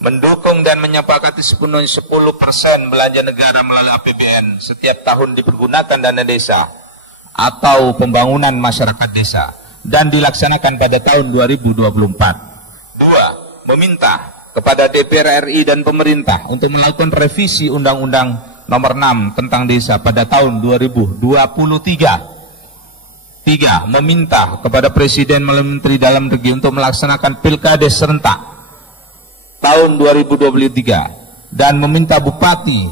mendukung dan menyepakati sepenuhnya 10% belanja negara melalui APBN setiap tahun dipergunakan dana desa atau pembangunan masyarakat desa dan dilaksanakan pada tahun 2024. 2. Meminta kepada DPR RI dan pemerintah untuk melakukan revisi Undang-Undang Nomor 6 tentang desa pada tahun 2023. 3. Meminta kepada Presiden melalui Menteri Dalam Negeri untuk melaksanakan Pilkades serentak tahun 2023 dan meminta Bupati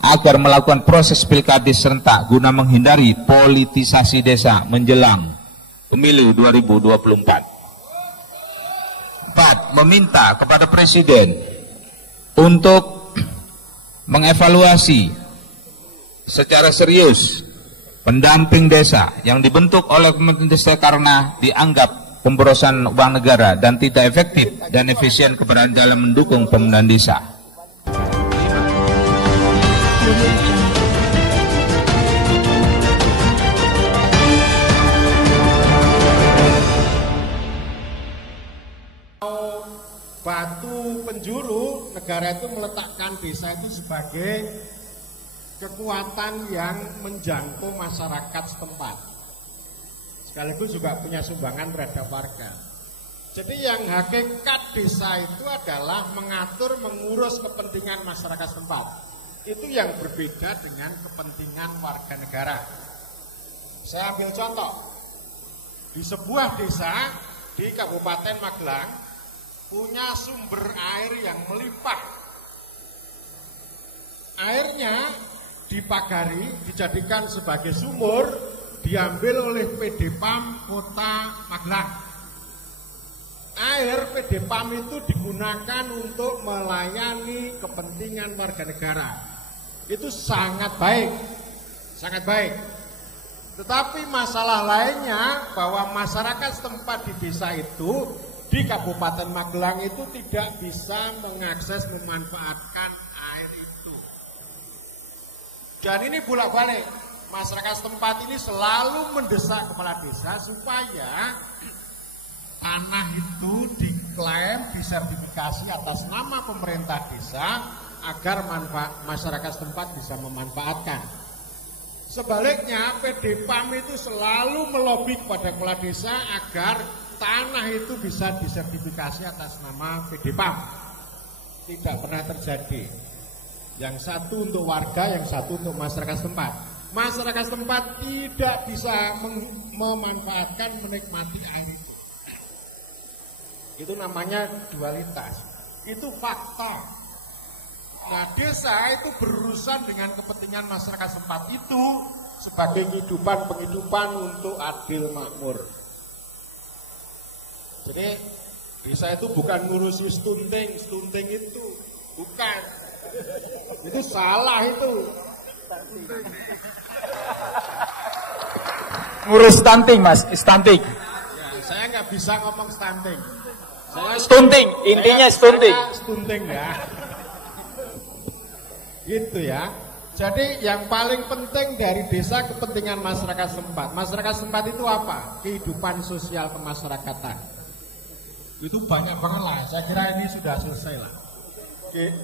agar melakukan proses Pilkades serentak guna menghindari politisasi desa menjelang pemilu 2024. 4. Meminta kepada Presiden untuk mengevaluasi secara serius pendamping desa yang dibentuk oleh Kementerian Desa karena dianggap pemborosan uang negara dan tidak efektif dan efisien keberadaan dalam mendukung pembangunan desa. Batu penjuru, negara itu meletakkan desa itu sebagai kekuatan yang menjangkau masyarakat setempat. Sekaligus juga punya sumbangan terhadap warga. Jadi yang hakikat desa itu adalah mengatur, mengurus kepentingan masyarakat setempat. Itu yang berbeda dengan kepentingan warga negara. Saya ambil contoh. Di sebuah desa di Kabupaten Magelang punya sumber air yang melimpah. Airnya dipagari, dijadikan sebagai sumur, diambil oleh PD PAM Kota Magelang. Air PD PAM itu digunakan untuk melayani kepentingan warga negara. Itu sangat baik, sangat baik. Tetapi masalah lainnya bahwa masyarakat setempat di desa itu, di Kabupaten Magelang itu tidak bisa mengakses, memanfaatkan air itu. Dan ini bolak-balik. Masyarakat setempat ini selalu mendesak kepala desa supaya tanah itu diklaim, disertifikasi atas nama pemerintah desa agar masyarakat setempat bisa memanfaatkan. Sebaliknya PD PAM itu selalu melobi kepada kepala desa agar tanah itu bisa disertifikasi atas nama PD PAM. Tidak pernah terjadi. Yang satu untuk warga, yang satu untuk masyarakat setempat. Masyarakat setempat tidak bisa memanfaatkan, menikmati air itu. Itu namanya dualitas. Itu fakta. Nah, desa itu berurusan dengan kepentingan masyarakat setempat itu sebagai penghidupan untuk adil makmur. Jadi desa itu bukan ngurusi stunting itu, bukan. Itu salah itu. Ngurus stunting, Mas, stunting. Ya, saya nggak bisa ngomong stunting. Saya Stunting, intinya stunting. Stunting ya. Gitu ya. Jadi yang paling penting dari desa kepentingan masyarakat setempat. Masyarakat setempat itu apa? Kehidupan sosial kemasyarakatan. Itu banyak banget lah. Saya kira ini sudah selesai lah.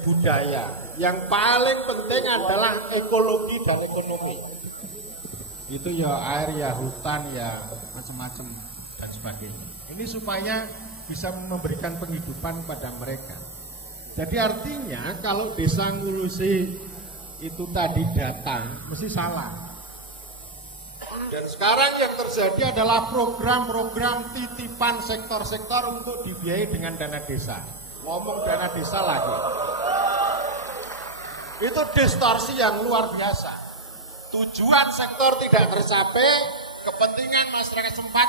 Budaya. Yang paling penting adalah ekologi dan ekonomi. Itu ya air, ya hutan, ya macam-macam dan sebagainya. Ini supaya bisa memberikan penghidupan pada mereka. Jadi artinya kalau desa ngurusi itu tadi data, mesti salah. Dan sekarang yang terjadi adalah program-program titipan sektor-sektor untuk dibiayai dengan dana desa. Ngomong dana desa lagi. Itu distorsi yang luar biasa. Tujuan sektor tidak tercapai, kepentingan masyarakat setempat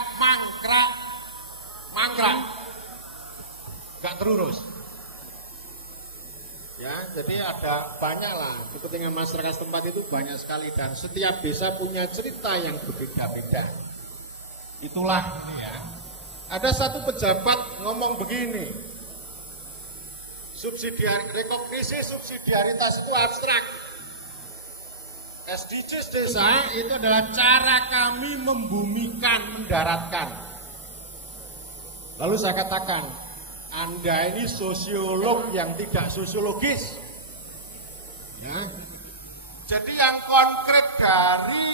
mangkrak, nggak terurus. Ya, jadi ada banyak lah kepentingan masyarakat setempat itu banyak sekali dan setiap desa punya cerita yang berbeda-beda. Itulah ini ya. Ada satu pejabat ngomong begini, rekognisi subsidiaritas itu abstrak. SDGs desa itu adalah cara kami membumikan, mendaratkan. Lalu saya katakan, Anda ini sosiolog yang tidak sosiologis. Ya. Jadi yang konkret dari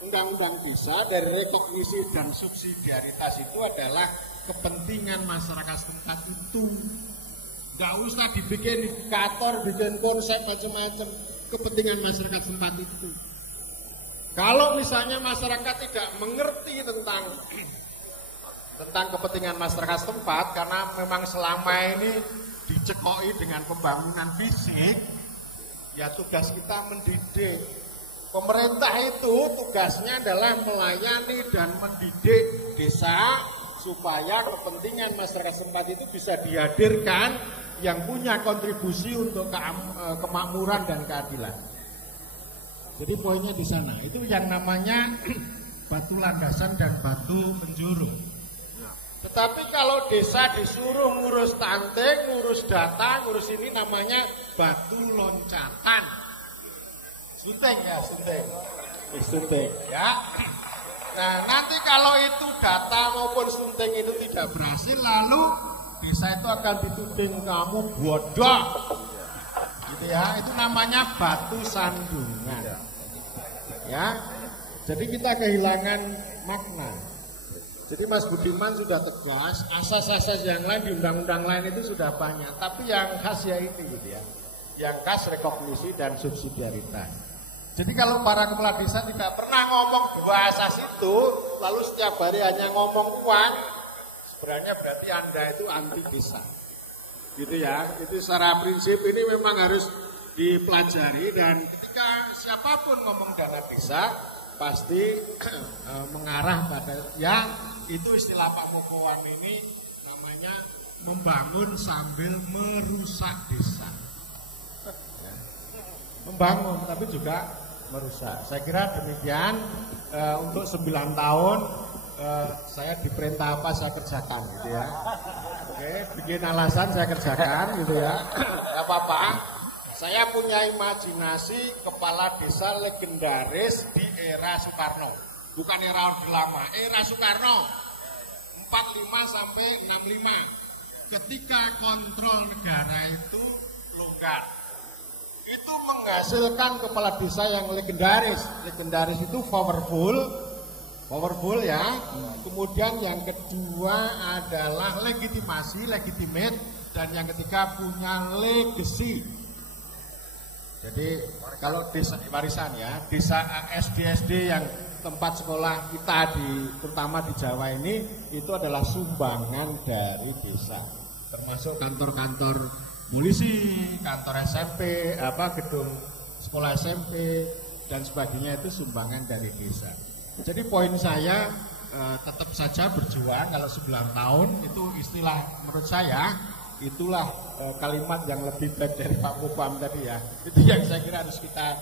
Undang-Undang Desa, dari rekognisi dan subsidiaritas itu adalah kepentingan masyarakat setempat itu. Nggak usah dibikin indikator, bikin konsep macam-macam, kepentingan masyarakat setempat itu. Kalau misalnya masyarakat tidak mengerti tentang kepentingan masyarakat setempat, karena memang selama ini dicekoi dengan pembangunan fisik, ya tugas kita mendidik. Pemerintah itu tugasnya adalah melayani dan mendidik desa supaya kepentingan masyarakat setempat itu bisa dihadirkan yang punya kontribusi untuk kemakmuran dan keadilan. Jadi poinnya di sana. Itu yang namanya batu landasan dan batu penjuru. Tetapi kalau desa disuruh ngurus stunting, ngurus data, ngurus ini namanya batu loncatan. Sunting ya, sunting. Sunting ya. Nah, nanti kalau itu data maupun sunting itu tidak berhasil, lalu desa itu akan dituding kamu bodoh. Gitu ya, itu namanya batu sandungan. Ya. Jadi kita kehilangan makna. Jadi Mas Budiman sudah tegas, asas-asas yang lain di undang-undang lain itu sudah banyak, tapi yang khas ya ini gitu ya. Yang khas rekognisi dan subsidiaritas. Jadi kalau para kepala desa tidak pernah ngomong dua asas itu, lalu setiap hari hanya ngomong uang, sebenarnya berarti Anda itu anti desa. Gitu ya, itu secara prinsip ini memang harus dipelajari, dan ketika siapapun ngomong dana desa, pasti mengarah pada ya itu istilah Pak Mokowan ini namanya membangun sambil merusak desa. Ya. Membangun tapi juga merusak. Saya kira demikian. Untuk 9 tahun saya diperintah apa saya kerjakan gitu ya. Oke, bikin alasan saya kerjakan gitu ya. Gak apa-apa. Saya punya imajinasi kepala desa legendaris di era Soekarno. Bukan era Orde Lama, era Soekarno. 45 sampai 65. Ketika kontrol negara itu longgar. Itu menghasilkan kepala desa yang legendaris. Legendaris itu powerful ya. Kemudian yang kedua adalah legitimasi, legitimate, dan yang ketiga punya legacy. Jadi kalau desa warisan ya, desa SD yang tempat sekolah kita terutama di Jawa ini itu adalah sumbangan dari desa. Termasuk kantor-kantor polisi, kantor SMP, gedung sekolah SMP dan sebagainya itu sumbangan dari desa. Jadi poin saya tetap saja berjuang. Kalau 9 tahun itu istilah menurut saya itulah kalimat yang lebih baik dari Pak Mupam tadi ya. Itu yang saya kira harus kita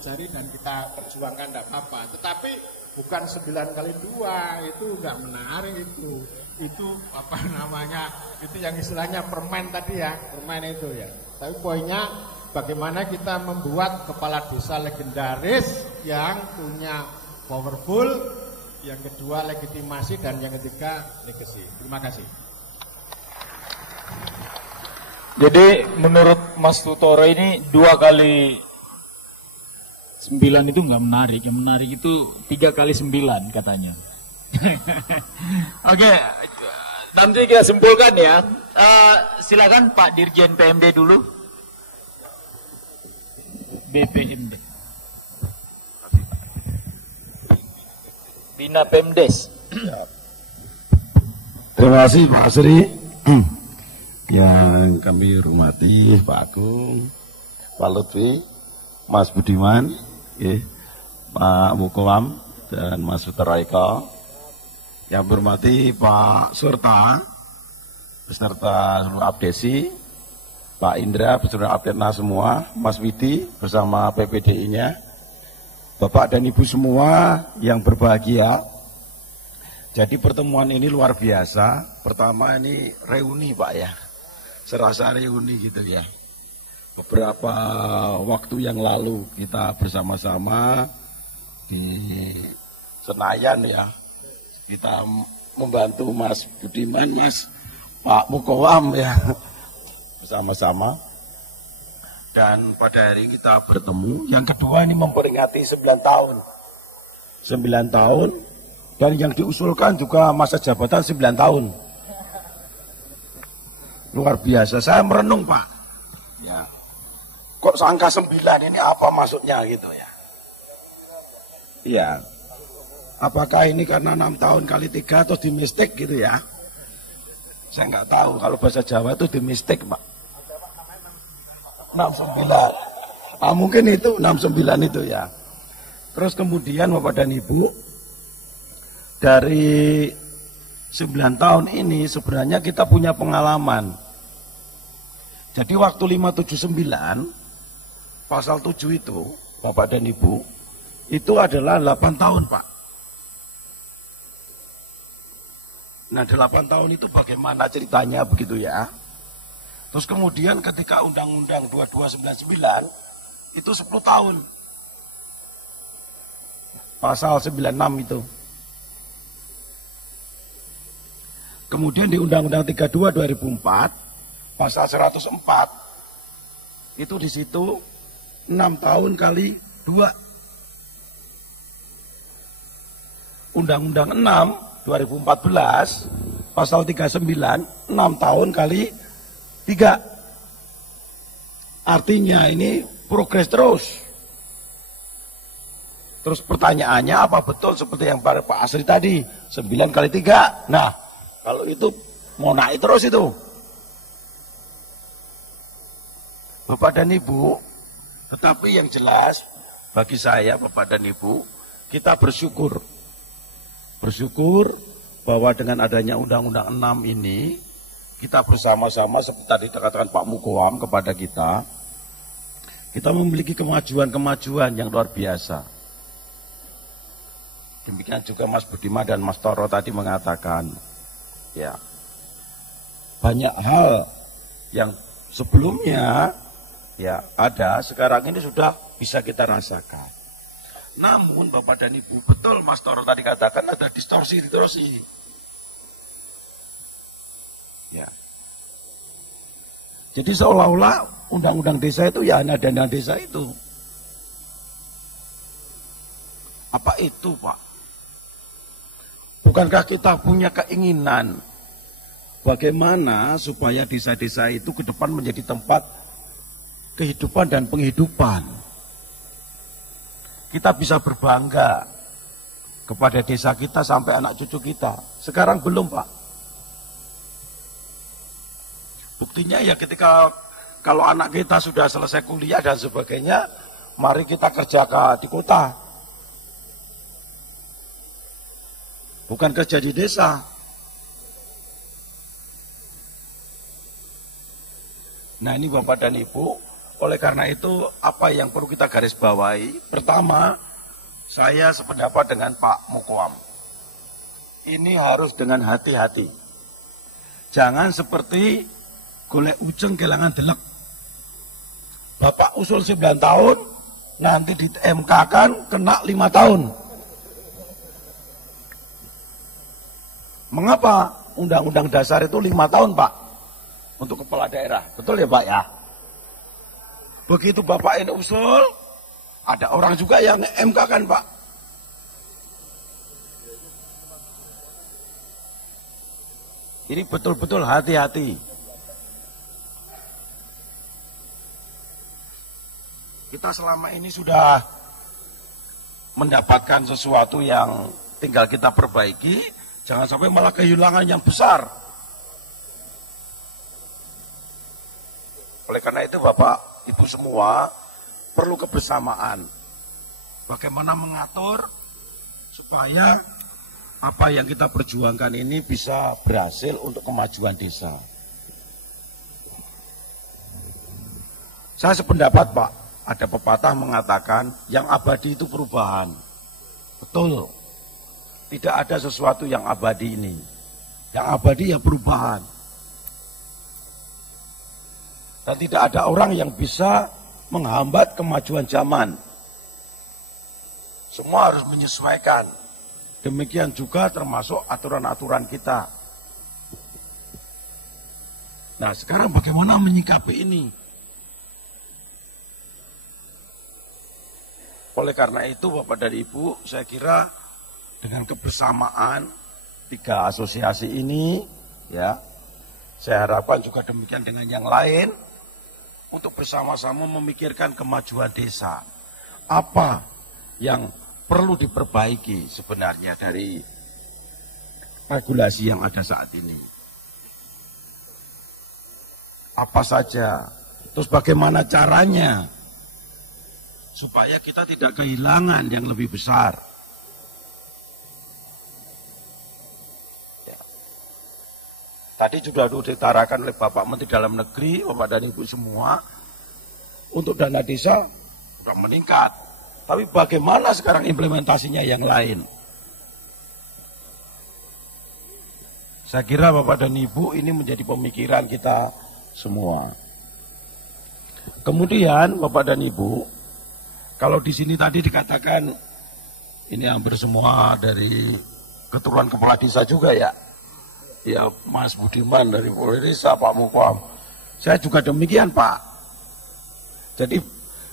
cari dan kita perjuangkan, tidak apa-apa. Tetapi bukan 9 kali 2 itu nggak menarik itu. Itu apa namanya? Itu yang istilahnya permen tadi ya, permen itu ya. Tapi poinnya bagaimana kita membuat kepala desa legendaris yang punya powerful, yang kedua legitimasi, dan yang ketiga legacy. Terima kasih. Jadi menurut Mas Tutoro ini 2 kali 9 itu nggak menarik. Yang menarik itu 3 kali 9 katanya. Oke, nanti kita simpulkan ya. Silakan Pak Dirjen PMD dulu. BPMD. Bina Pemdes. Terima kasih Pak Sri. Yang kami hormati Pak Agung, Pak Lutfi, Mas Budiman, Pak Mukowam, dan Mas Sutaraika. Yang hormati Pak Surta, beserta seluruh abdesi, Pak Indra, beserta abdetna semua, Mas Widi bersama PPDI-nya, Bapak dan Ibu semua yang berbahagia. Jadi pertemuan ini luar biasa. Pertama ini reuni Pak ya. Serasa reuni gitu ya. Beberapa waktu yang lalu kita bersama-sama di Senayan ya. Kita membantu Mas Budiman, Mas Pak Mukowam ya bersama-sama. Dan pada hari kita bertemu. Yang kedua ini memperingati 9 tahun. 9 tahun. Dan yang diusulkan juga masa jabatan 9 tahun. Luar biasa. Saya merenung Pak. Ya. Kok angka 9 ini apa maksudnya gitu ya. Iya. Apakah ini karena 6 tahun kali 3 atau dimistik gitu ya. Saya nggak tahu. Kalau bahasa Jawa itu dimistik Pak. 69. Mungkin itu 69 itu ya. Terus kemudian Bapak dan Ibu, dari 9 tahun ini sebenarnya kita punya pengalaman. Jadi waktu 579 pasal 7 itu Bapak dan Ibu itu adalah 8 tahun Pak. Nah 8 tahun itu bagaimana ceritanya begitu ya. Terus kemudian ketika Undang-Undang 2299 itu 10 tahun. Pasal 96 itu. Kemudian di Undang-Undang 32 2004 pasal 104 itu di situ 6 tahun kali 2. Undang-Undang 6 2014 pasal 39 6 tahun kali 3. Artinya ini progres terus. Terus pertanyaannya apa betul seperti yang Pak Asri tadi 9 kali 3. Nah kalau itu mau naik terus itu. Bapak dan Ibu, tetapi yang jelas bagi saya Bapak dan Ibu, kita bersyukur. Bersyukur bahwa dengan adanya Undang-Undang 6 ini kita bersama-sama seperti tadi dikatakan Pak Mukowam kepada kita memiliki kemajuan-kemajuan yang luar biasa. Demikian juga Mas Budiman dan Mas Toro tadi mengatakan, ya banyak hal yang sebelumnya ya ada, sekarang ini sudah bisa kita rasakan. Namun Bapak dan Ibu, betul Mas Toro tadi katakan ada distorsi. Ya. Jadi seolah-olah undang-undang desa itu ya hanya dana desa itu. Apa itu Pak? Bukankah kita punya keinginan bagaimana supaya desa-desa itu ke depan menjadi tempat kehidupan dan penghidupan. Kita bisa berbangga kepada desa kita sampai anak cucu kita. Sekarang belum Pak. Buktinya ya ketika kalau anak kita sudah selesai kuliah dan sebagainya, mari kita kerja di kota. Bukan kerja di desa. Nah ini Bapak dan Ibu, oleh karena itu apa yang perlu kita garis bawahi? Pertama, saya sependapat dengan Pak Mukowam. Ini harus dengan hati-hati. Jangan seperti golek ujeng kelangan delek. Bapak usul 9 tahun, nanti di MK kan kena 5 tahun. Mengapa undang-undang dasar itu 5 tahun Pak? Untuk kepala daerah. Betul ya Pak ya? Begitu Bapak ini usul, ada orang juga yang MK kan Pak. Ini betul-betul hati-hati. Kita selama ini sudah mendapatkan sesuatu yang tinggal kita perbaiki, jangan sampai malah kehilangan yang besar. Oleh karena itu Bapak, Ibu semua perlu kebersamaan. Bagaimana mengatur supaya apa yang kita perjuangkan ini bisa berhasil untuk kemajuan desa. Saya sependapat Pak, ada pepatah mengatakan yang abadi itu perubahan. Betul. Tidak ada sesuatu yang abadi ini. Yang abadi ya perubahan. Dan tidak ada orang yang bisa menghambat kemajuan zaman. Semua harus menyesuaikan. Demikian juga termasuk aturan-aturan kita. Nah, sekarang bagaimana menyikapi ini? Oleh karena itu, Bapak dan Ibu, saya kira dengan kebersamaan 3 asosiasi ini, ya, saya harapkan juga demikian dengan yang lain, untuk bersama-sama memikirkan kemajuan desa. Apa yang perlu diperbaiki sebenarnya dari regulasi yang ada saat ini? Apa saja? Terus bagaimana caranya supaya kita tidak kehilangan yang lebih besar? Ya. Tadi juga sudah ditarakan oleh Bapak Menteri Dalam Negeri, Bapak dan Ibu semua, untuk dana desa sudah meningkat. Tapi bagaimana sekarang implementasinya yang lain? Saya kira Bapak dan Ibu ini menjadi pemikiran kita semua. Kemudian Bapak dan Ibu, kalau di sini tadi dikatakan ini hampir semua dari keturunan kepala desa juga ya. Ya Mas Budiman dari kepala desa, Pak Mukwam. Saya juga demikian Pak. Jadi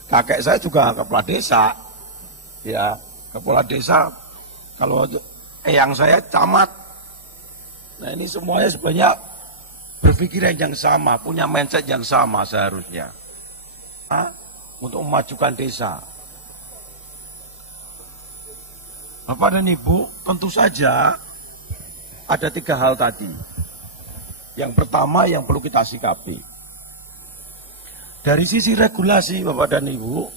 kakek saya juga kepala desa. Ya, kepala desa. Kalau eyang saya camat. Nah ini semuanya sebenarnya berpikiran yang sama, punya mindset yang sama seharusnya. Untuk memajukan desa. Bapak dan Ibu, tentu saja ada 3 hal tadi. Yang pertama yang perlu kita sikapi. Dari sisi regulasi Bapak dan Ibu,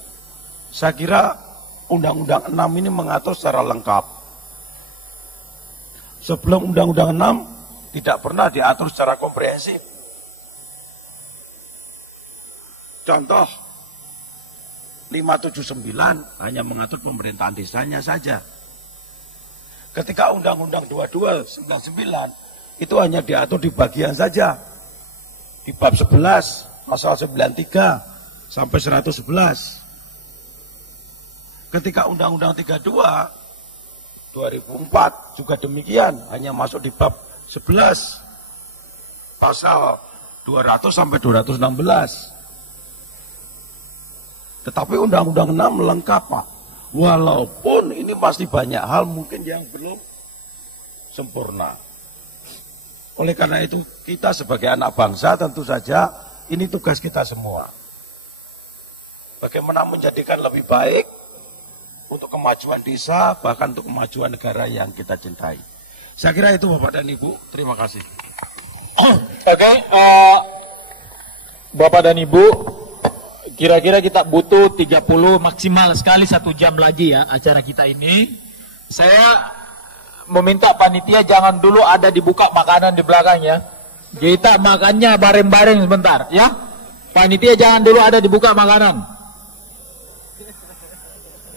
saya kira Undang-Undang 6 ini mengatur secara lengkap. Sebelum Undang-Undang 6 tidak pernah diatur secara komprehensif. Contoh, 579 hanya mengatur pemerintahan desanya saja. Ketika Undang-Undang 2299 itu hanya diatur di bagian saja. Di bab 11, pasal 93 sampai 111. Ketika Undang-Undang 32 2004 juga demikian, hanya masuk di bab 11 pasal 200 sampai 216. Tetapi Undang-Undang 6 lengkap Pak. Walaupun ini pasti banyak hal mungkin yang belum sempurna. Oleh karena itu kita sebagai anak bangsa tentu saja ini tugas kita semua. Bagaimana menjadikan lebih baik untuk kemajuan desa, bahkan untuk kemajuan negara yang kita cintai. Saya kira itu Bapak dan Ibu, terima kasih. Oke, Bapak dan Ibu, kira-kira kita butuh 30 maksimal sekali 1 jam lagi ya acara kita ini. Saya meminta panitia jangan dulu ada dibuka makanan di belakangnya. Kita makannya bareng-bareng sebentar ya. Panitia jangan dulu ada dibuka makanan.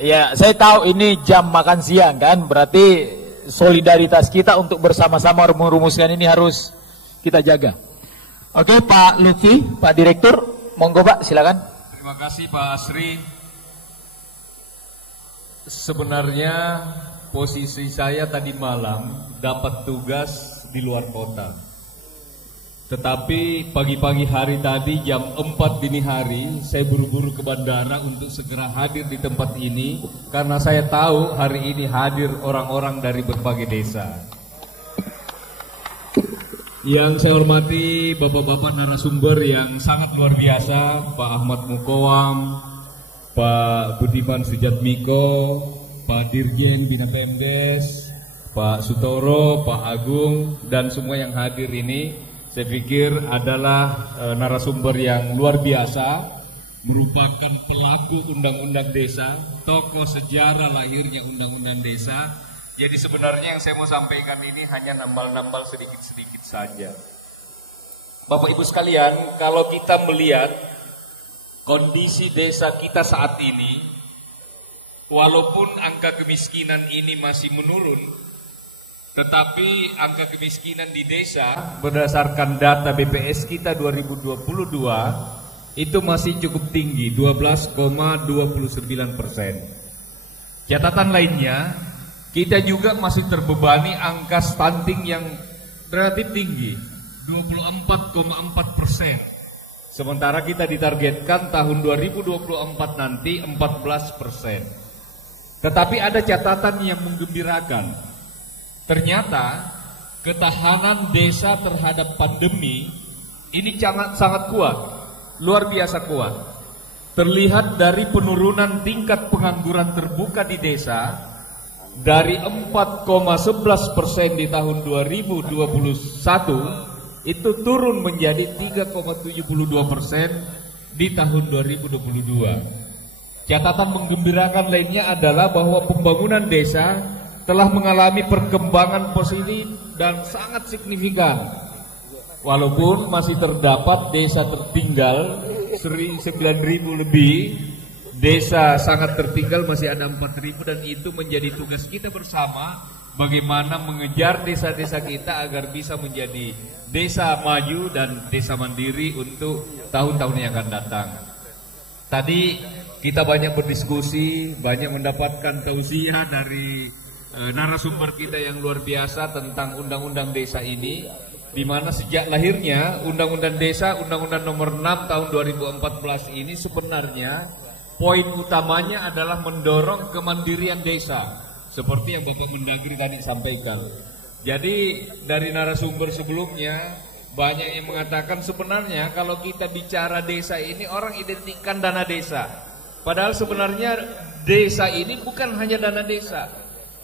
Ya, saya tahu ini jam makan siang kan, berarti solidaritas kita untuk bersama-sama merumuskan ini harus kita jaga. Oke, Pak Lutfi, Pak Direktur, monggo Pak, silakan. Terima kasih Pak Asri. Sebenarnya posisi saya tadi malam dapat tugas di luar kota. Tetapi pagi-pagi hari tadi jam 4 dini hari saya buru-buru ke bandara untuk segera hadir di tempat ini karena saya tahu hari ini hadir orang-orang dari berbagai desa. Yang saya hormati bapak-bapak narasumber yang sangat luar biasa, Pak Ahmad Mukwam, Pak Budiman Sujatmiko, Pak Dirjen Bina Pemdes, Pak Sutoro, Pak Agung, dan semua yang hadir ini, saya pikir adalah narasumber yang luar biasa, merupakan pelaku undang-undang desa, tokoh sejarah lahirnya undang-undang desa. Jadi sebenarnya yang saya mau sampaikan ini hanya nambal-nambal sedikit-sedikit saja. Bapak Ibu sekalian, kalau kita melihat kondisi desa kita saat ini, walaupun angka kemiskinan ini masih menurun, tetapi angka kemiskinan di desa berdasarkan data BPS kita 2022 itu masih cukup tinggi, 12,29%. Catatan lainnya, kita juga masih terbebani angka stunting yang relatif tinggi, 24,4%. Sementara kita ditargetkan tahun 2024 nanti 14%. Tetapi ada catatan yang menggembirakan. Ternyata ketahanan desa terhadap pandemi ini sangat kuat, luar biasa kuat. Terlihat dari penurunan tingkat pengangguran terbuka di desa dari 4,11% di tahun 2021 itu turun menjadi 3,72% di tahun 2022. Catatan menggembirakan lainnya adalah bahwa pembangunan desa telah mengalami perkembangan positif dan sangat signifikan. Walaupun masih terdapat desa tertinggal 9.000 lebih, desa sangat tertinggal masih ada 4.000, dan itu menjadi tugas kita bersama bagaimana mengejar desa-desa kita agar bisa menjadi desa maju dan desa mandiri untuk tahun-tahun yang akan datang. Tadi kita banyak berdiskusi, banyak mendapatkan tausiah dari narasumber kita yang luar biasa tentang undang-undang desa ini, di mana sejak lahirnya undang-undang desa, undang-undang nomor 6 tahun 2014 ini sebenarnya poin utamanya adalah mendorong kemandirian desa, seperti yang Bapak Mendagri tadi sampaikan. Jadi dari narasumber sebelumnya banyak yang mengatakan sebenarnya kalau kita bicara desa ini orang identikkan dana desa. Padahal sebenarnya desa ini bukan hanya dana desa.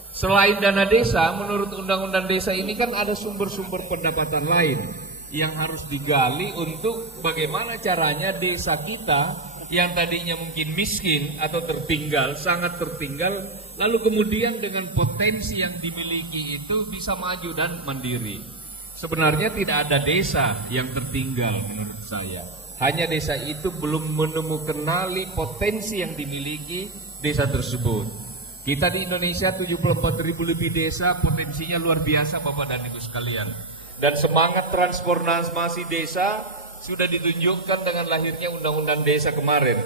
Selain dana desa, menurut undang-undang desa ini kan ada sumber-sumber pendapatan lain yang harus digali untuk bagaimana caranya desa kita yang tadinya mungkin miskin atau tertinggal, sangat tertinggal, lalu kemudian dengan potensi yang dimiliki itu bisa maju dan mandiri. Sebenarnya tidak ada desa yang tertinggal menurut saya. Hanya desa itu belum menemukan potensi yang dimiliki desa tersebut. Kita di Indonesia 74.000 lebih desa, potensinya luar biasa Bapak dan Ibu sekalian. Dan semangat transformasi desa sudah ditunjukkan dengan lahirnya undang-undang desa kemarin.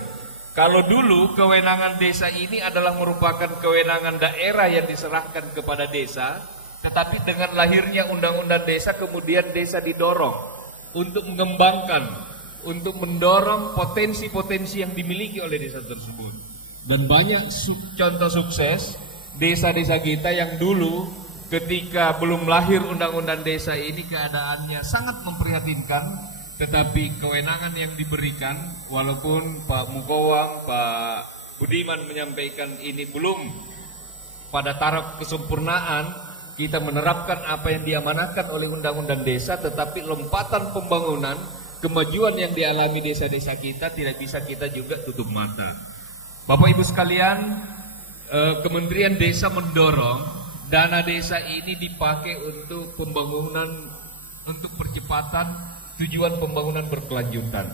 Kalau dulu kewenangan desa ini adalah merupakan kewenangan daerah yang diserahkan kepada desa, tetapi dengan lahirnya undang-undang desa kemudian desa didorong untuk mengembangkan, untuk mendorong potensi-potensi yang dimiliki oleh desa tersebut. Dan banyak contoh sukses desa-desa kita yang dulu ketika belum lahir undang-undang desa ini keadaannya sangat memprihatinkan. Tetapi kewenangan yang diberikan, walaupun Pak Mukowam, Pak Budiman menyampaikan ini belum pada taraf kesempurnaan, kita menerapkan apa yang diamanahkan oleh undang-undang desa, tetapi lompatan pembangunan, kemajuan yang dialami desa-desa kita tidak bisa kita juga tutup mata. Bapak Ibu sekalian, Kementerian Desa mendorong dana desa ini dipakai untuk pembangunan, untuk percepatan tujuan pembangunan berkelanjutan,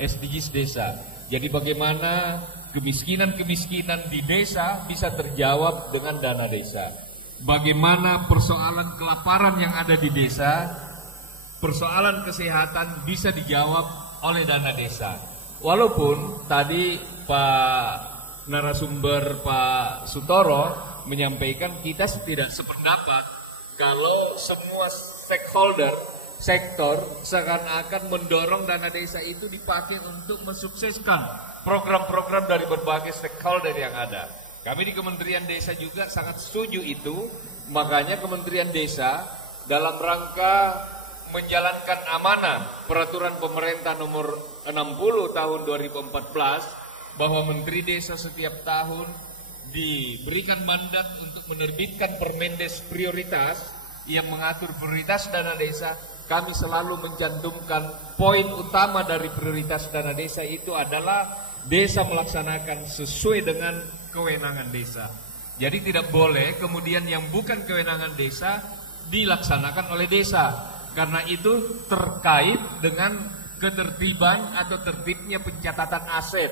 SDGs desa. Jadi bagaimana kemiskinan-kemiskinan di desa bisa terjawab dengan dana desa. Bagaimana persoalan kelaparan yang ada di desa, persoalan kesehatan bisa dijawab oleh dana desa. Walaupun tadi Pak narasumber Pak Sutoro menyampaikan kita tidak sependapat kalau semua sektor seakan-akan mendorong dana desa itu dipakai untuk mensukseskan program-program dari berbagai stakeholder yang ada. Kami di Kementerian Desa juga sangat setuju itu. Makanya Kementerian Desa dalam rangka menjalankan amanah peraturan pemerintah nomor 60 tahun 2014 bahwa Menteri Desa setiap tahun diberikan mandat untuk menerbitkan Permendes prioritas yang mengatur prioritas dana desa. Kami selalu mencantumkan poin utama dari prioritas dana desa itu adalah desa melaksanakan sesuai dengan kewenangan desa. Jadi tidak boleh kemudian yang bukan kewenangan desa dilaksanakan oleh desa, karena itu terkait dengan ketertiban atau tertibnya pencatatan aset.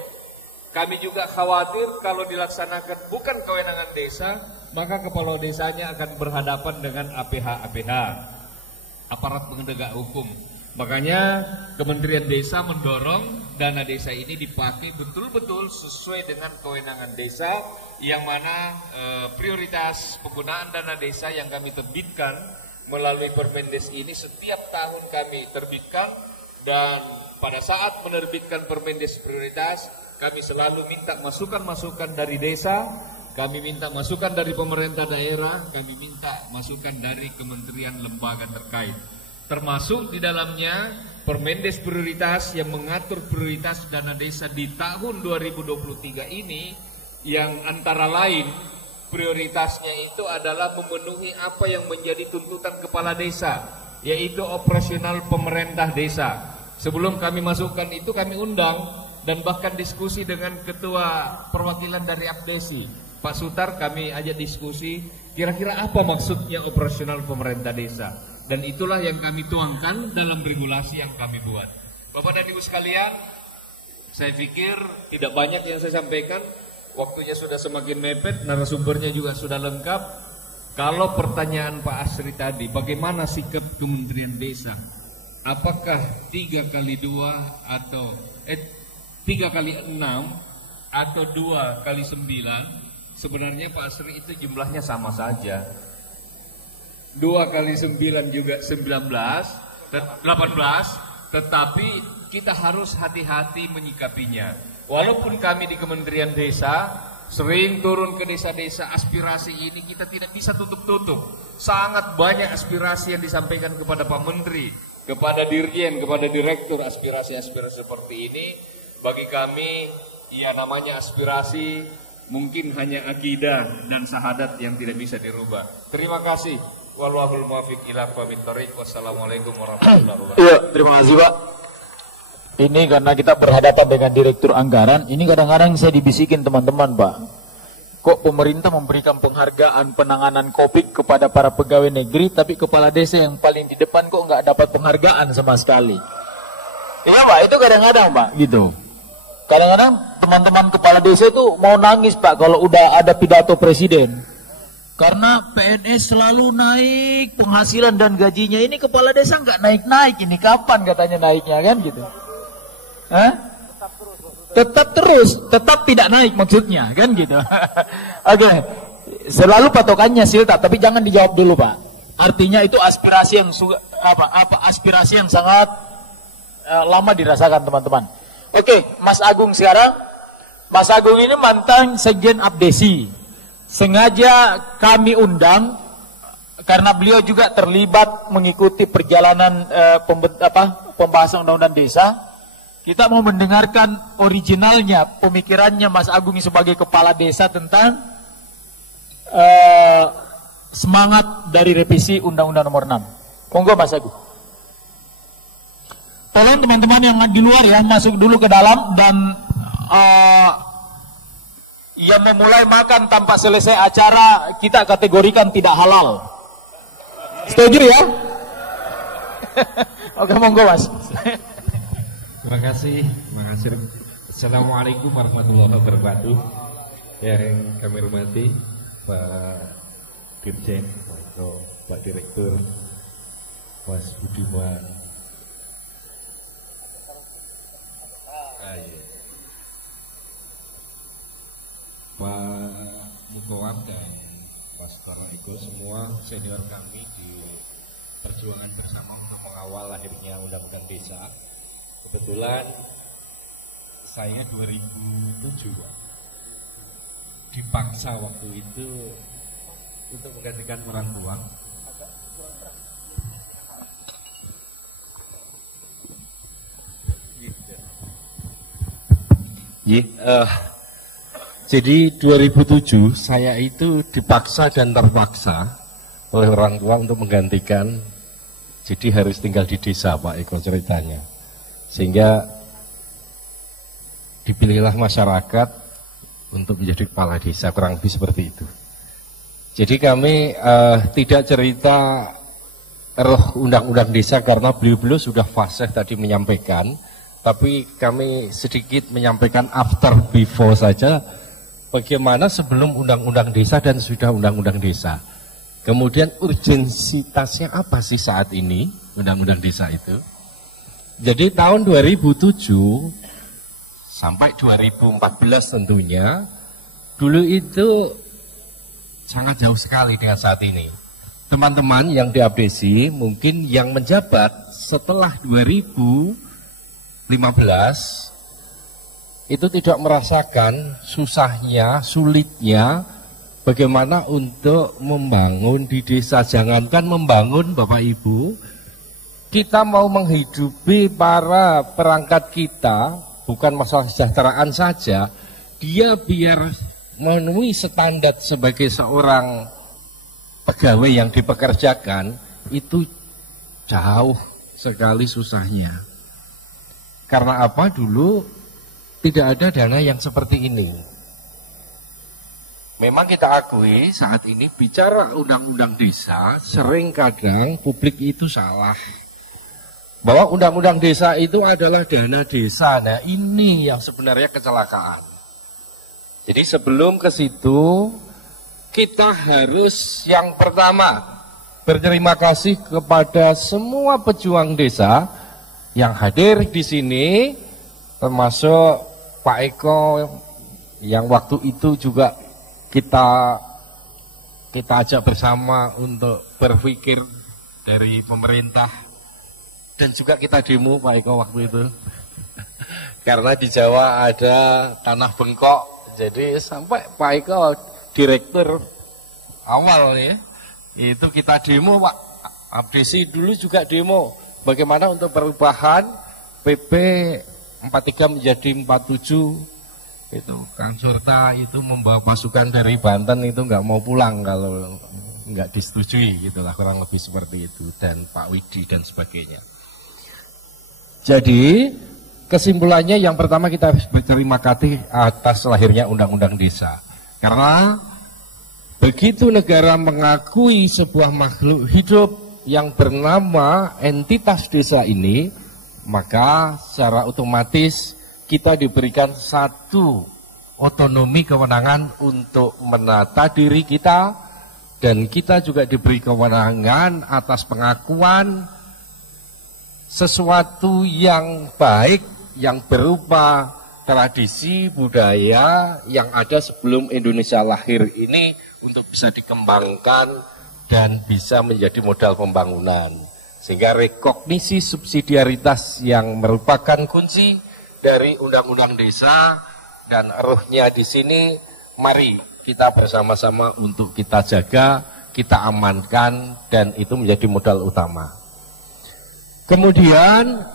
Kami juga khawatir kalau dilaksanakan bukan kewenangan desa, maka kepala desanya akan berhadapan dengan APH, aparat penegak hukum. Makanya Kementerian Desa mendorong dana desa ini dipakai betul-betul sesuai dengan kewenangan desa, yang mana prioritas penggunaan dana desa yang kami terbitkan melalui Permendes ini setiap tahun kami terbitkan, dan pada saat menerbitkan Permendes prioritas kami selalu minta masukan-masukan dari desa, kami minta masukan dari pemerintah daerah, kami minta masukan dari kementerian lembaga terkait. Termasuk di dalamnya Permendes prioritas yang mengatur prioritas dana desa di tahun 2023 ini, yang antara lain prioritasnya itu adalah memenuhi apa yang menjadi tuntutan kepala desa, yaitu operasional pemerintah desa. Sebelum kami masukkan itu kami undang dan bahkan diskusi dengan ketua perwakilan dari Abdesi, Pak Sutar, kami ajak diskusi kira-kira apa maksudnya operasional pemerintah desa. Dan itulah yang kami tuangkan dalam regulasi yang kami buat. Bapak dan Ibu sekalian, saya pikir tidak banyak yang saya sampaikan. Waktunya sudah semakin mepet, narasumbernya juga sudah lengkap. Kalau pertanyaan Pak Asri tadi, bagaimana sikap Kementerian Desa? Apakah 3 kali 2 atau 3 kali 6 atau 2 kali 9? Sebenarnya Pak Asri itu jumlahnya sama saja. 2 kali 9 juga 18, tetapi kita harus hati-hati menyikapinya. Walaupun kami di Kementerian Desa sering turun ke desa-desa, aspirasi ini kita tidak bisa tutup-tutup. Sangat banyak aspirasi yang disampaikan kepada Pak Menteri, kepada Dirjen, kepada Direktur, aspirasi-aspirasi seperti ini. Bagi kami, ya namanya aspirasi, mungkin hanya akidah dan syahadat yang tidak bisa dirubah. Terima kasih. Wallahul muwaffiq ila aqwamit thoriq. Wassalamualaikum warahmatullahi wabarakatuh. Iya, terima kasih Pak. Ini karena kita berhadapan dengan Direktur Anggaran, ini kadang-kadang saya dibisikin teman-teman Pak, kok pemerintah memberikan penghargaan penanganan COVID kepada para pegawai negeri, tapi kepala desa yang paling di depan kok nggak dapat penghargaan sama sekali. Ya Pak, itu kadang-kadang Pak, gitu. Kadang-kadang teman-teman kepala desa itu mau nangis Pak kalau udah ada pidato presiden. Karena PNS selalu naik penghasilan dan gajinya, ini kepala desa nggak naik-naik, ini kapan katanya naiknya kan gitu. Tetap tidak naik maksudnya kan gitu. Oke. Selalu patokannya silta, tapi jangan dijawab dulu Pak. Artinya itu aspirasi yang aspirasi yang sangat lama dirasakan teman-teman. Oke, Mas Agung sekarang. Mas Agung ini mantan Sekjen Abdesi. Sengaja kami undang karena beliau juga terlibat mengikuti perjalanan pembahasan undang-undang desa. Kita mau mendengarkan originalnya, pemikirannya Mas Agung sebagai kepala desa tentang semangat dari revisi Undang-Undang Nomor 6. Monggo Mas Agung. Tolong teman-teman yang di luar ya, masuk dulu ke dalam, dan yang memulai makan tanpa selesai acara kita kategorikan tidak halal. Setuju ya? Oke, monggo Mas. Terima kasih. Assalamualaikum warahmatullahi wabarakatuh. Yang kami hormati Pak Dirjen, Pak Direktur, Mas Budiman, Pak Mukowam dan Mas Eko, semua senior kami di perjuangan bersama untuk mengawal lahirnya Undang-Undang Desa. Kebetulan saya 2007 dipaksa waktu itu untuk menggantikan orang tua. Jadi 2007 saya itu dipaksa dan terpaksa oleh orang tua untuk menggantikan. Jadi harus tinggal di desa Pak Eko ceritanya. Sehingga dipilihlah masyarakat untuk menjadi kepala desa, kurang lebih seperti itu. Jadi kami tidak cerita roh undang-undang desa karena beliau-beliau sudah fasih tadi menyampaikan, tapi kami sedikit menyampaikan after before saja, bagaimana sebelum undang-undang desa dan sudah undang-undang desa. Kemudian urgensitasnya apa sih saat ini undang-undang desa itu? Jadi tahun 2007 sampai 2014 tentunya, dulu itu sangat jauh sekali dengan saat ini. teman-teman yang diabdesi, mungkin yang menjabat setelah 2015 itu tidak merasakan susahnya, sulitnya bagaimana untuk membangun di desa. Jangankan membangun Bapak Ibu, kita mau menghidupi para perangkat kita, bukan masalah kesejahteraan saja, dia biar memenuhi standar sebagai seorang pegawai yang dipekerjakan, itu jauh sekali susahnya. Karena apa? Dulu tidak ada dana yang seperti ini. Memang kita akui saat ini bicara undang-undang desa, sering kadang publik itu salah. Bahwa undang-undang desa itu adalah dana desa. Nah, ini yang sebenarnya kecelakaan. Jadi sebelum ke situ, kita harus yang pertama berterima kasih kepada semua pejuang desa yang hadir di sini, termasuk Pak Eko yang waktu itu juga kita ajak bersama untuk berpikir dari pemerintah, dan juga kita demo Pak Eko waktu itu karena di Jawa ada tanah bengkok, jadi sampai Pak Eko direktur awal ya, itu kita demo Pak Abdesi dulu juga demo bagaimana untuk perubahan PP 43 menjadi 47. Itu Kang Surta itu membawa pasukan dari Banten itu nggak mau pulang kalau nggak disetujui, gitulah kurang lebih seperti itu, dan Pak Widi dan sebagainya. Jadi kesimpulannya yang pertama kita harus berterima kasih atas lahirnya Undang-Undang Desa. Karena begitu negara mengakui sebuah makhluk hidup yang bernama entitas desa ini, maka secara otomatis kita diberikan satu otonomi kewenangan untuk menata diri kita, dan kita juga diberi kewenangan atas pengakuan sesuatu yang baik yang berupa tradisi budaya yang ada sebelum Indonesia lahir ini untuk bisa dikembangkan dan bisa menjadi modal pembangunan. Sehingga rekognisi subsidiaritas yang merupakan kunci dari Undang-Undang Desa dan ruhnya di sini, mari kita bersama-sama untuk kita jaga, kita amankan, dan itu menjadi modal utama. Kemudian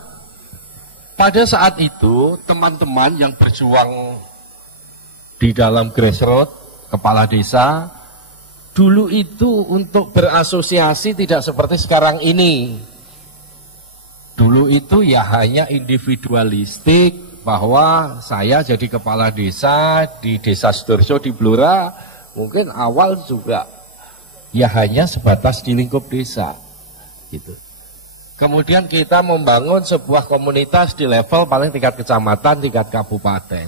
pada saat itu teman-teman yang berjuang di dalam grassroots, kepala desa, dulu itu untuk berasosiasi tidak seperti sekarang ini. Dulu itu ya hanya individualistik, bahwa saya jadi kepala desa di Desa Sidoarjo di Blora, mungkin awal juga ya hanya sebatas di lingkup desa gitu. Kemudian kita membangun sebuah komunitas di level paling tingkat kecamatan, tingkat kabupaten.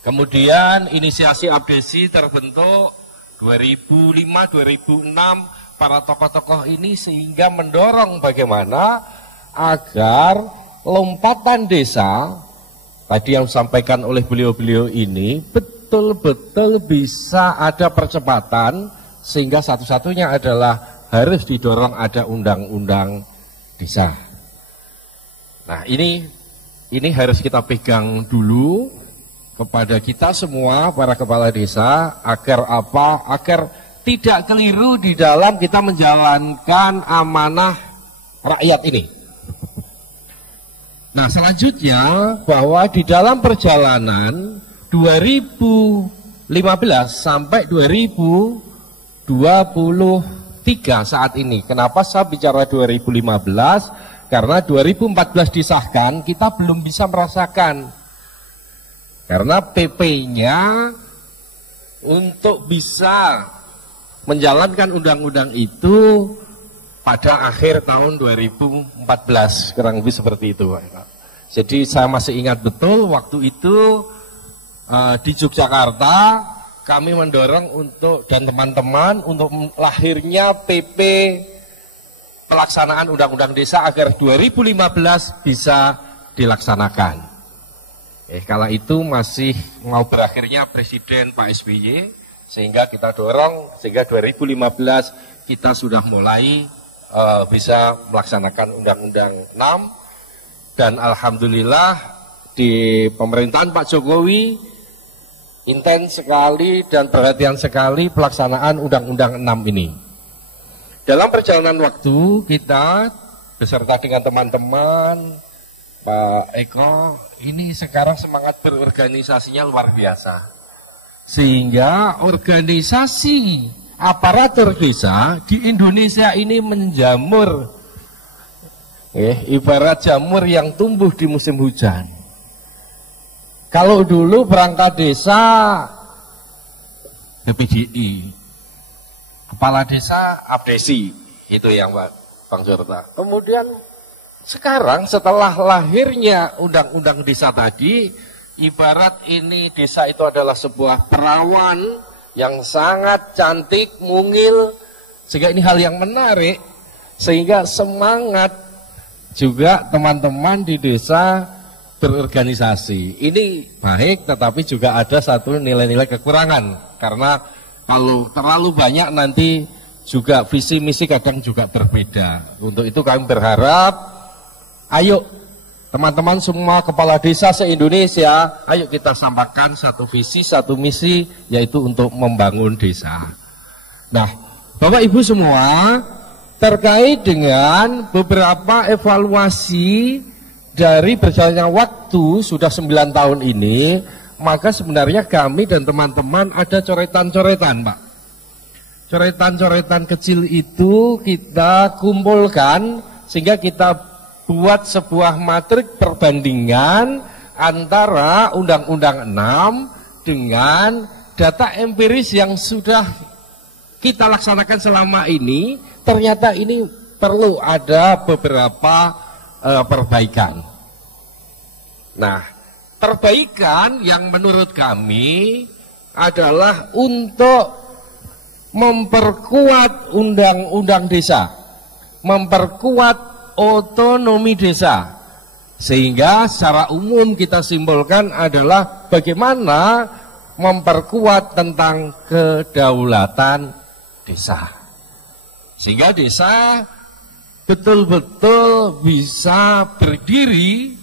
Kemudian inisiasi abdesi terbentuk 2005-2006 para tokoh-tokoh ini, sehingga mendorong bagaimana agar lompatan desa tadi yang disampaikan oleh beliau-beliau ini betul-betul bisa ada percepatan, sehingga satu-satunya adalah harus didorong ada undang-undang desa. Nah, ini harus kita pegang dulu kepada kita semua para kepala desa, agar apa? Agar tidak keliru di dalam kita menjalankan amanah rakyat ini. Nah, selanjutnya bahwa di dalam perjalanan 2015 sampai 2023 saat ini. Kenapa saya bicara 2015? Karena 2014 disahkan, kita belum bisa merasakan. Karena PP-nya untuk bisa menjalankan undang-undang itu pada akhir tahun 2014, kurang lebih seperti itu. Jadi saya masih ingat betul waktu itu di Yogyakarta kami mendorong untuk dan teman-teman untuk lahirnya PP pelaksanaan Undang-Undang Desa agar 2015 bisa dilaksanakan. Kala itu masih mau berakhirnya Presiden Pak SBY, Sehingga kita dorong, sehingga 2015 kita sudah mulai bisa melaksanakan Undang-Undang 6. Dan alhamdulillah di pemerintahan Pak Jokowi intens sekali dan perhatian sekali pelaksanaan Undang-Undang 6 ini. Dalam perjalanan waktu kita beserta dengan teman-teman, Pak Eko, ini sekarang semangat berorganisasinya luar biasa. Sehingga organisasi aparatur desa di Indonesia ini menjamur, ibarat jamur yang tumbuh di musim hujan. Kalau dulu perangkat desa BPDI, kepala desa abdesi, itu yang Pak Bang Jorta. Kemudian sekarang setelah lahirnya undang-undang desa tadi, ibarat ini desa itu adalah sebuah perawan yang sangat cantik, mungil, sehingga ini hal yang menarik, sehingga semangat juga teman-teman di desa berorganisasi. Ini baik, tetapi juga ada satu nilai-nilai kekurangan, karena kalau terlalu banyak nanti juga visi misi kadang juga berbeda. Untuk itu kami berharap, ayo teman-teman semua kepala desa se-Indonesia, ayo kita samakan satu visi, satu misi, yaitu untuk membangun desa. Nah, Bapak Ibu semua, terkait dengan beberapa evaluasi dari berjalannya waktu sudah 9 tahun ini, maka sebenarnya kami dan teman-teman ada coretan-coretan, Pak. Coretan-coretan kecil itu kita kumpulkan sehingga kita buat sebuah matrik perbandingan antara Undang-Undang 6 dengan data empiris yang sudah kita laksanakan selama ini. Ternyata ini perlu ada beberapa perbaikan. Nah, perbaikan yang menurut kami adalah untuk memperkuat undang-undang desa, memperkuat otonomi desa, sehingga secara umum kita simbolkan adalah bagaimana memperkuat tentang kedaulatan desa, sehingga desa betul-betul bisa berdiri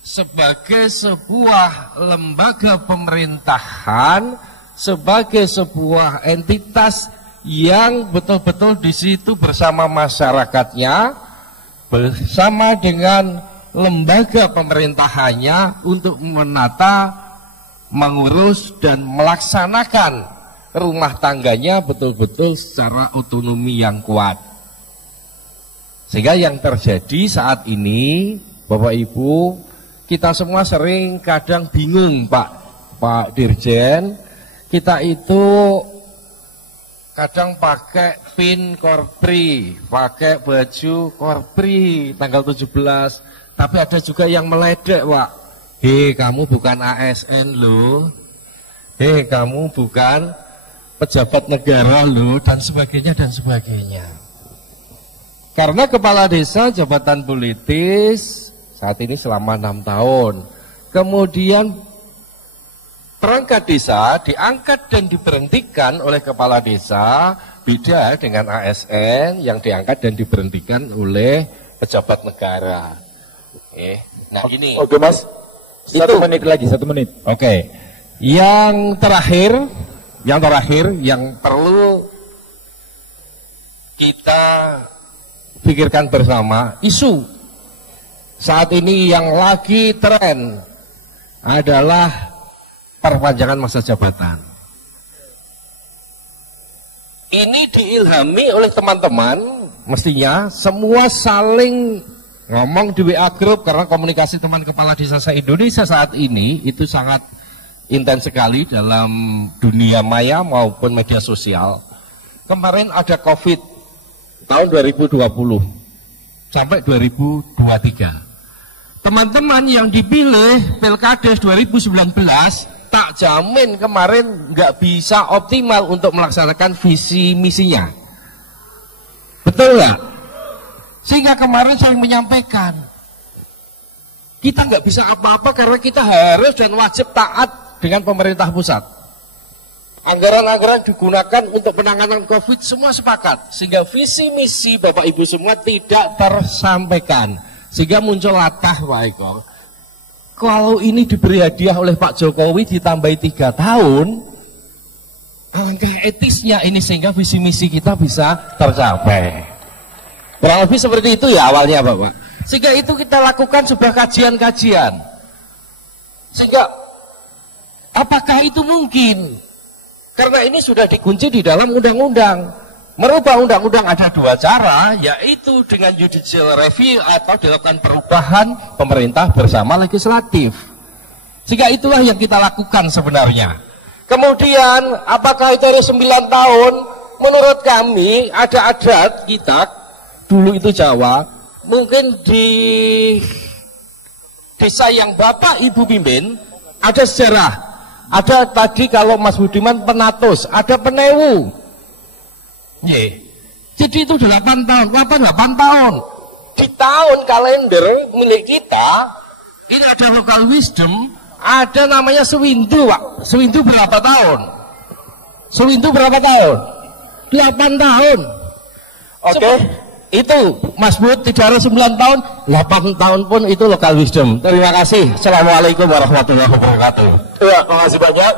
sebagai sebuah lembaga pemerintahan, sebagai sebuah entitas yang betul-betul di situ bersama masyarakatnya, bersama dengan lembaga pemerintahannya untuk menata, mengurus dan melaksanakan rumah tangganya betul-betul secara otonomi yang kuat. Sehingga yang terjadi saat ini, Bapak Ibu, kita semua sering kadang bingung, Pak Dirjen, kita itu kadang pakai pin korpri, pakai baju korpri tanggal 17, tapi ada juga yang meledek, Pak. Hei, kamu bukan ASN loh, hei, kamu bukan pejabat negara loh, dan sebagainya dan sebagainya. Karena kepala desa jabatan politis saat ini selama 6 tahun, kemudian perangkat desa diangkat dan diberhentikan oleh kepala desa, beda dengan ASN yang diangkat dan diberhentikan oleh pejabat negara. Nah ini. Oke Mas, 1 menit lagi, 1 menit. Oke. Yang terakhir yang perlu kita pikirkan bersama, isu saat ini yang lagi tren adalah perpanjangan masa jabatan. Ini diilhami oleh teman-teman, mestinya semua saling ngomong di WA group, karena komunikasi teman kepala desa se-Indonesia saat ini itu sangat intens sekali dalam dunia maya maupun media sosial. Kemarin ada COVID tahun 2020 sampai 2023. Teman-teman yang dipilih Pilkades 2019 tak jamin kemarin nggak bisa optimal untuk melaksanakan visi misinya. Betul nggak? Sehingga kemarin saya menyampaikan, kita nggak bisa apa-apa karena kita harus dan wajib taat dengan pemerintah pusat. Anggaran-anggaran digunakan untuk penanganan COVID semua sepakat. Sehingga visi misi Bapak Ibu semua tidak tersampaikan. Sehingga muncul latah Pak Eko. Kalau ini diberi hadiah oleh Pak Jokowi ditambahi 3 tahun, alangkah etisnya ini sehingga visi misi kita bisa tercapai. Kurang lebih seperti itu ya awalnya Bapak. Sehingga itu kita lakukan sebuah kajian-kajian. Sehingga apakah itu mungkin? Karena ini sudah dikunci di dalam undang-undang. Merubah undang-undang ada 2 cara, yaitu dengan judicial review atau dilakukan perubahan pemerintah bersama legislatif. Sehingga itulah yang kita lakukan sebenarnya. Kemudian apakah itu dari 9 tahun? Menurut kami ada adat kita, dulu itu Jawa, mungkin di desa yang Bapak Ibu pimpin, ada sejarah. Ada tadi kalau Mas Budiman penatus, ada penewu. Jadi itu 8 tahun, 8 tahun. Di tahun kalender milik kita, ini ada local wisdom, ada namanya sewindu, Pak. Sewindu berapa tahun? Sewindu berapa tahun? 8 tahun. Oke. Itu Mas Bud tidak harus 9 tahun, 8 tahun pun itu local wisdom. Terima kasih. Assalamualaikum warahmatullahi wabarakatuh. Ya, terima kasih banyak.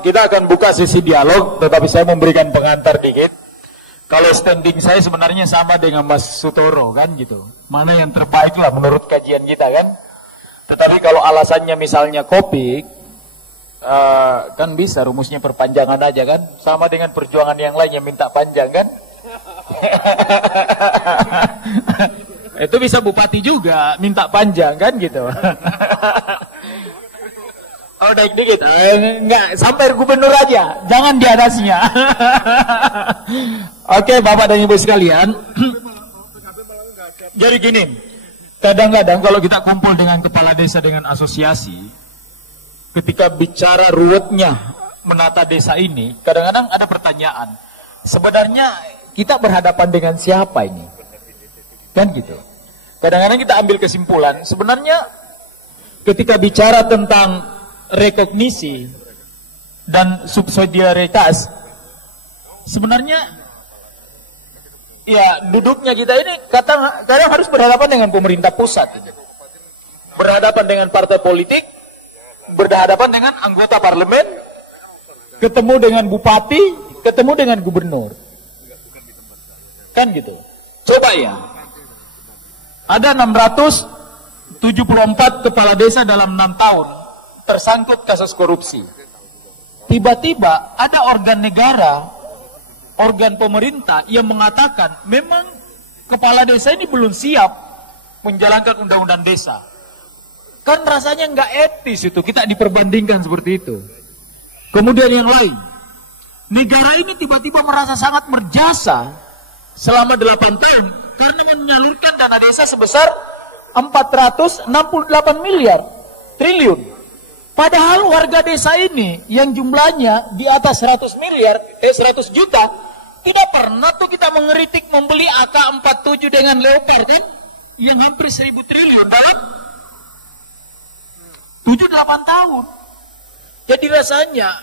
Kita akan buka sesi dialog, tetapi saya memberikan pengantar dikit. Kalau standing saya sebenarnya sama dengan Mas Sutoro kan gitu. Mana yang terbaik lah menurut kajian kita kan. Tetapi kalau alasannya misalnya kopi, kan bisa rumusnya perpanjangan aja kan. Sama dengan perjuangan yang lain yang minta panjang kan. Itu bisa bupati juga minta panjang kan gitu. Oh naik dikit, enggak sampai gubernur aja, jangan di atasnya. Oke Bapak dan Ibu sekalian. Jadi gini, kadang-kadang kalau kita kumpul dengan kepala desa dengan asosiasi, ketika bicara ruwetnya menata desa ini, kadang-kadang ada pertanyaan. Sebenarnya kita berhadapan dengan siapa ini? Kan gitu. Kadang-kadang kita ambil kesimpulan, sebenarnya ketika bicara tentang rekognisi dan subsidiaritas, sebenarnya ya duduknya kita ini kadang harus berhadapan dengan pemerintah pusat, berhadapan dengan partai politik, berhadapan dengan anggota parlemen, ketemu dengan bupati, ketemu dengan gubernur, kan gitu. Coba ya, ada 674 kepala desa dalam 6 tahun tersangkut kasus korupsi. Tiba-tiba ada organ negara, organ pemerintah yang mengatakan memang kepala desa ini belum siap menjalankan undang-undang desa. Kan rasanya nggak etis itu, kita diperbandingkan seperti itu. Kemudian yang lain, negara ini tiba-tiba merasa sangat berjasa selama 8 tahun karena menyalurkan dana desa sebesar 468 miliar triliun. Padahal warga desa ini yang jumlahnya di atas 100 juta, tidak pernah tuh kita mengeritik membeli AK-47 dengan Leopard kan, yang hampir 1000 triliun dalam 7-8 tahun. Jadi rasanya,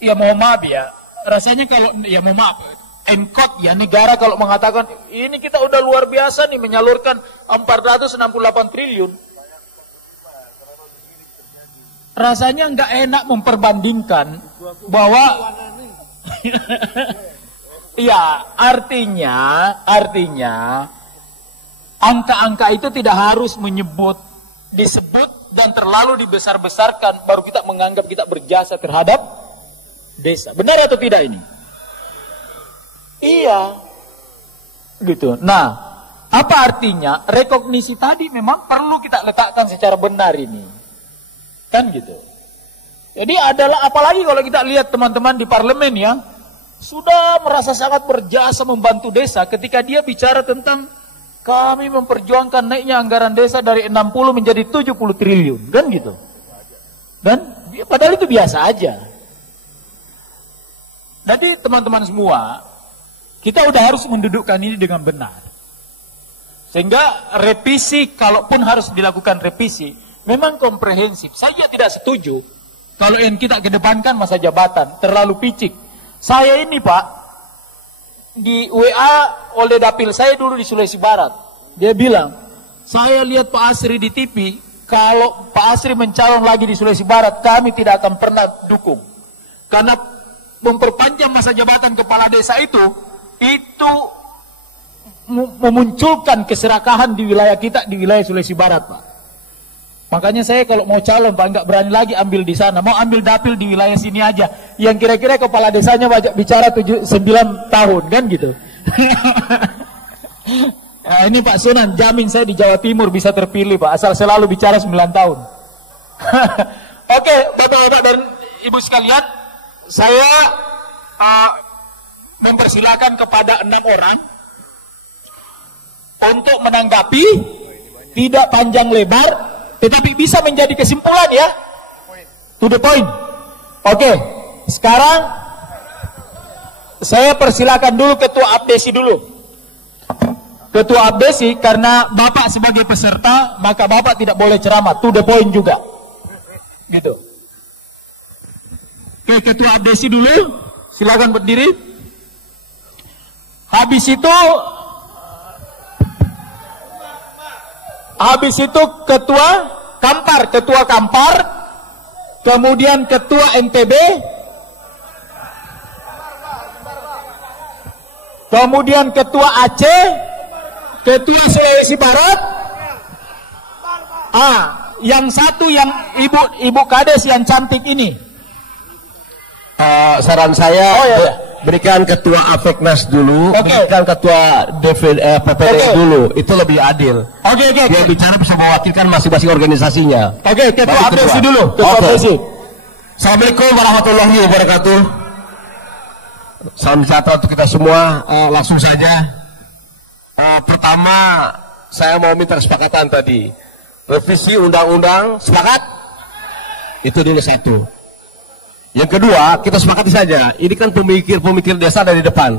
ya mohon maaf ya, rasanya kalau, ya mohon maaf, enkot ya, negara kalau mengatakan, ini kita udah luar biasa nih menyalurkan 468 triliun. Rasanya nggak enak memperbandingkan bahwa ya artinya angka-angka itu tidak harus disebut dan terlalu dibesar-besarkan baru kita menganggap kita berjasa terhadap desa. Benar atau tidak ini? Iya. Gitu. Nah, apa artinya? Rekognisi tadi memang perlu kita letakkan secara benar ini. Kan gitu. Jadi adalah, apalagi kalau kita lihat teman-teman di parlemen ya, sudah merasa sangat berjasa membantu desa ketika dia bicara tentang kami memperjuangkan naiknya anggaran desa dari 60 menjadi 70 triliun. Kan gitu. Dan padahal itu biasa aja. Jadi teman-teman semua, kita udah harus mendudukkan ini dengan benar. Sehingga revisi, kalaupun harus dilakukan revisi, memang komprehensif. Saya tidak setuju Kalau yang kita kedepankan masa jabatan, terlalu picik. Saya ini Pak, di WA oleh dapil saya dulu di Sulawesi Barat. Dia bilang, saya lihat Pak Asri di TV, kalau Pak Asri mencalon lagi di Sulawesi Barat, kami tidak akan pernah dukung. Karena memperpanjang masa jabatan kepala desa itu memunculkan keserakahan di wilayah kita, di wilayah Sulawesi Barat, Pak. Makanya saya kalau mau calon, Pak, nggak berani lagi ambil di sana. Mau ambil dapil di wilayah sini aja. Yang kira-kira kepala desanya bicara 9 tahun, kan gitu. Nah, ini Pak Sunan, jamin saya di Jawa Timur bisa terpilih, Pak. Asal selalu bicara 9 tahun. Oke, Bapak-bapak dan Ibu sekalian, saya mempersilakan kepada 6 orang untuk menanggapi, tidak panjang lebar, tetapi bisa menjadi kesimpulan ya. To the point. Oke, sekarang saya persilakan dulu Ketua Abdesi dulu. Ketua Abdesi, karena Bapak sebagai peserta, maka Bapak tidak boleh ceramah, to the point juga. Gitu. Oke, Ketua Abdesi dulu, silakan berdiri. Habis itu Ketua Kampar, kemudian Ketua NTB, kemudian Ketua Aceh, Ketua Sulawesi Barat, yang satu yang Ibu Kades yang cantik ini. Saran saya, berikan Ketua Afeknas dulu, berikan Ketua PPD dulu, itu lebih adil. Dia bicara bisa mewakilkan masing-masing organisasinya. Ketua Abdesi dulu. Ketua Abdesi. Assalamualaikum warahmatullahi wabarakatuh. Salam sejahtera untuk kita semua. Langsung saja. Pertama, saya mau minta kesepakatan tadi. Revisi undang-undang, sepakat? Itu dulu satu. Yang kedua, kita sepakati saja, ini kan pemikir desa dari depan.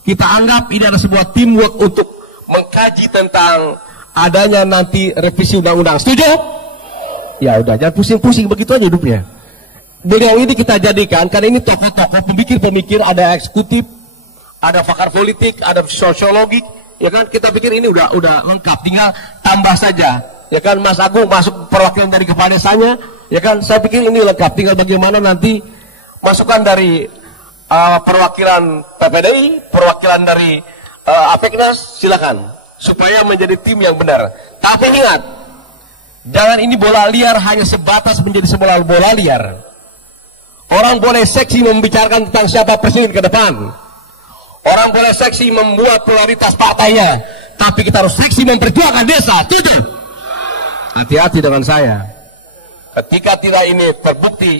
Kita anggap ini ada sebuah teamwork untuk mengkaji tentang adanya nanti revisi undang-undang. Setuju? Ya udah, jangan pusing-pusing, begitu aja hidupnya. Beliau ini kita jadikan, karena ini tokoh-tokoh pemikir-pemikir, ada eksekutif, ada pakar politik, ada sosiologi, ya kan? Kita pikir ini udah lengkap, tinggal tambah saja. Ya kan, Mas Agung masuk perwakilan dari kepala desanya, ya kan, saya pikir ini lengkap, tinggal bagaimana nanti masukan dari perwakilan PPDI, perwakilan dari Apeknas, silakan, supaya menjadi tim yang benar. Tapi ingat, jangan ini bola liar hanya sebatas menjadi bola liar. Orang boleh seksi membicarakan tentang siapa presiden ke depan, orang boleh seksi membuat prioritas partainya, tapi kita harus seksi memperjuangkan desa. Setuju? Hati-hati dengan saya. Ketika tidak ini terbukti,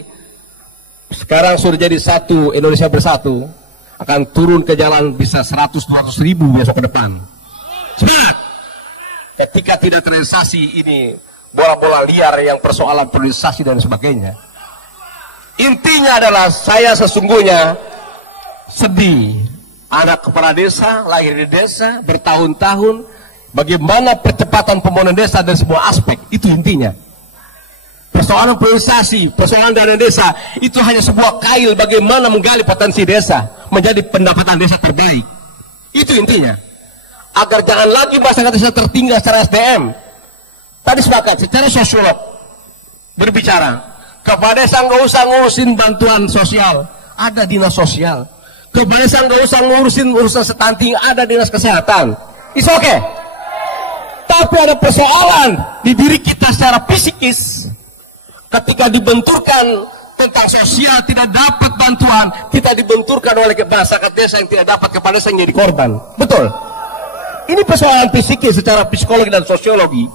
sekarang sudah jadi satu, Indonesia bersatu, akan turun ke jalan bisa 100-200 ribu besok ke depan. Semangat! Ketika tidak terrealisasi ini bola-bola liar yang persoalan priorisasi dan sebagainya. Intinya adalah saya sesungguhnya sedih. Anak kepala desa, lahir di desa, bertahun-tahun, bagaimana percepatan pembangunan desa dari semua aspek, itu intinya. Persoalan priorisasi, persoalan dana desa, itu hanya sebuah kail bagaimana menggali potensi desa, menjadi pendapatan desa terbaik. Itu intinya. Agar jangan lagi masyarakat desa tertinggal secara SDM. Tadi sepakat, secara sosiolog, berbicara, kepala desa nggak usah ngurusin bantuan sosial, ada dinas sosial. Kepala desa nggak usah ngurusin urusan stunting, ada dinas kesehatan. It's okay. Tapi ada persoalan di diri kita secara psikis. Ketika dibenturkan tentang sosial, tidak dapat bantuan, kita dibenturkan oleh masyarakat desa yang tidak dapat, kepala desa yang jadi korban. Betul? Ini persoalan psikis secara psikologi dan sosiologi.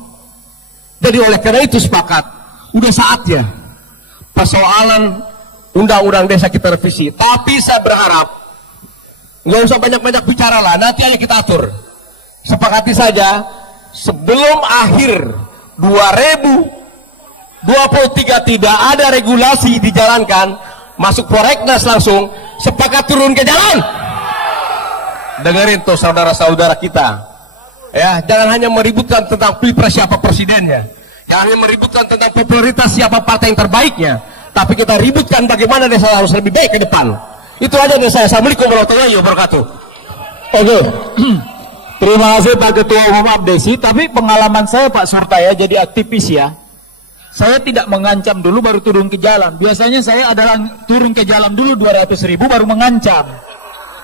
Jadi oleh karena itu sepakat, udah saatnya persoalan undang-undang desa kita revisi. Tapi saya berharap nggak usah banyak-banyak bicara lah, nanti aja kita atur. Sepakati saja, sebelum akhir 2023 tidak ada regulasi dijalankan, masuk prolegnas langsung, sepakat turun ke jalan. Dengerin tuh saudara-saudara kita, ya, jangan hanya meributkan tentang pilpres siapa presidennya, jangan hanya meributkan tentang popularitas siapa partai yang terbaiknya, tapi kita ributkan bagaimana desa harus lebih baik ke depan. Itu aja dari saya. Assalamualaikum warahmatullahi wabarakatuh. Oke. Terima kasih Pak Ketua Umum Abdesi. Tapi pengalaman saya Pak Surta ya, jadi aktivis ya. Saya tidak mengancam dulu baru turun ke jalan. Biasanya saya adalah turun ke jalan dulu 200.000 baru mengancam.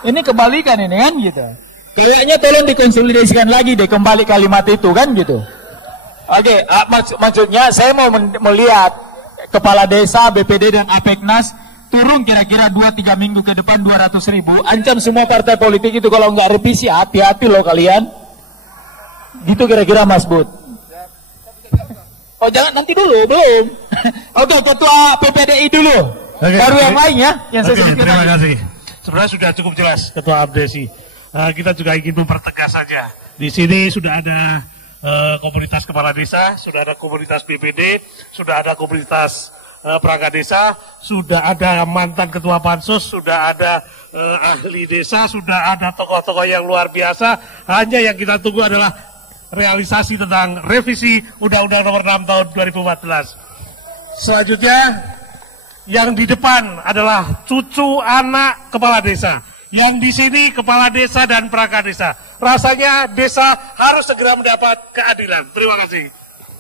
Ini kebalikan ini kan gitu. Kayaknya tolong dikonsolidasikan lagi deh kembali kalimat itu kan gitu. Oke, maksudnya saya mau melihat kepala desa, BPD dan Apeknas turun kira-kira 2-3 minggu ke depan 200.000. Ancam semua partai politik itu kalau nggak revisi, hati-hati loh kalian. Gitu kira-kira Mas Bud. Oh jangan nanti dulu, belum. Oke, Ketua PPDI dulu. Baru yang lain ya. Terima kasih. Sebenarnya sudah cukup jelas Ketua Abdesi. Kita juga ingin mempertegas saja. Di sini sudah ada komunitas kepala desa, sudah ada komunitas BPD, sudah ada komunitas perangkat desa, sudah ada mantan ketua pansus, sudah ada ahli desa, sudah ada tokoh-tokoh yang luar biasa. Hanya yang kita tunggu adalah realisasi tentang revisi Undang-Undang Nomor 6 Tahun 2014. Selanjutnya, yang di depan adalah cucu anak kepala desa. Yang di sini kepala desa dan perangkat desa. Rasanya desa harus segera mendapat keadilan. Terima kasih.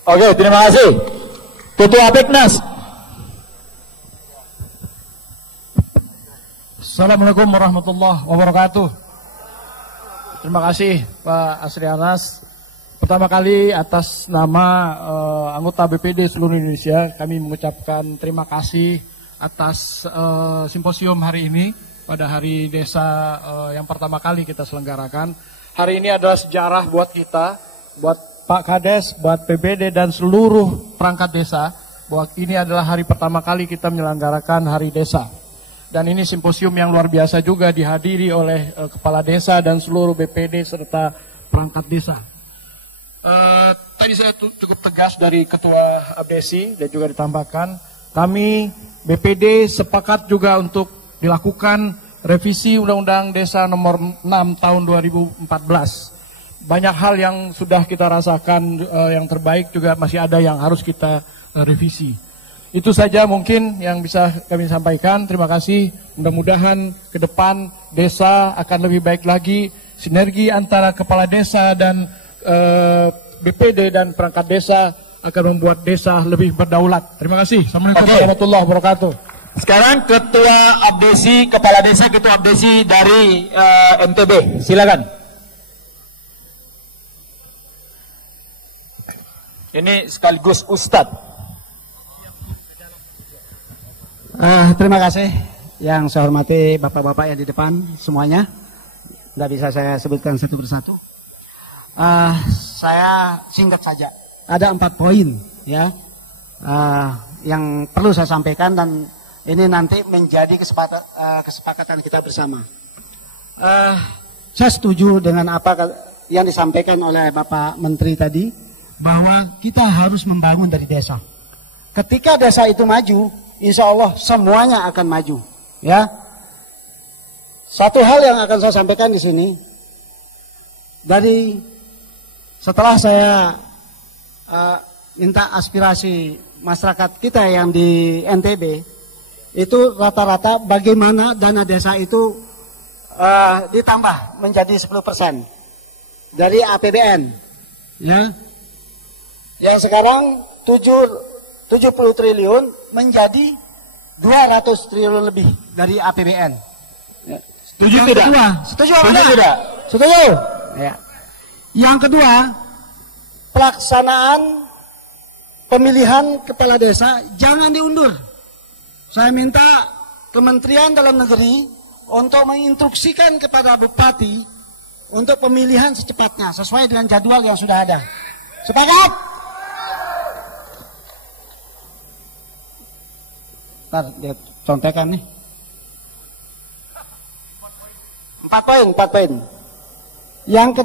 Oke, terima kasih. Ketua Apeknas. Assalamualaikum warahmatullahi wabarakatuh. Terima kasih Pak Asri Anas. Pertama kali atas nama anggota BPD seluruh Indonesia kami mengucapkan terima kasih atas simposium hari ini pada hari desa yang pertama kali kita selenggarakan. Hari ini adalah sejarah buat kita, buat Pak Kades, buat PBD dan seluruh perangkat desa bahwa ini adalah hari pertama kali kita menyelenggarakan hari desa. Dan ini simposium yang luar biasa juga dihadiri oleh kepala desa dan seluruh BPD serta perangkat desa. Tadi saya cukup tegas dari Ketua Abdesi dan juga ditambahkan kami BPD sepakat juga untuk dilakukan revisi Undang-Undang Desa Nomor 6 Tahun 2014. Banyak hal yang sudah kita rasakan yang terbaik juga masih ada yang harus kita revisi. Itu saja mungkin yang bisa kami sampaikan. Terima kasih. Mudah-mudahan ke depan desa akan lebih baik lagi. Sinergi antara kepala desa dan BPD dan perangkat desa akan membuat desa lebih berdaulat. Terima kasih. Assalamualaikum warahmatullahi wabarakatuh. Sekarang Ketua Abdesi, Kepala Desa Ketua Abdesi dari NTB. Silakan. Ini sekaligus Ustadz. Terima kasih yang saya hormati bapak-bapak yang di depan semuanya. Tidak bisa saya sebutkan satu persatu. Saya singkat saja. Ada 4 poin ya yang perlu saya sampaikan dan ini nanti menjadi kesepakatan kita bersama. Saya setuju dengan apa yang disampaikan oleh Bapak Menteri tadi bahwa kita harus membangun dari desa. Ketika desa itu maju, insya Allah semuanya akan maju. Ya. Satu hal yang akan saya sampaikan di sini dari setelah saya minta aspirasi masyarakat kita yang di NTB, itu rata-rata bagaimana dana desa itu ditambah menjadi 10% dari APBN. Ya. Yang sekarang 70 triliun menjadi 200 triliun lebih dari APBN. Ya. Setuju tidak? Setuju tidak? Setuju. Ya. Yang kedua, pelaksanaan pemilihan kepala desa jangan diundur. Saya minta Kementerian Dalam Negeri untuk menginstruksikan kepada Bupati untuk pemilihan secepatnya sesuai dengan jadwal yang sudah ada. Sepakat? Ntar dia contekan nih. 4 poin. Yang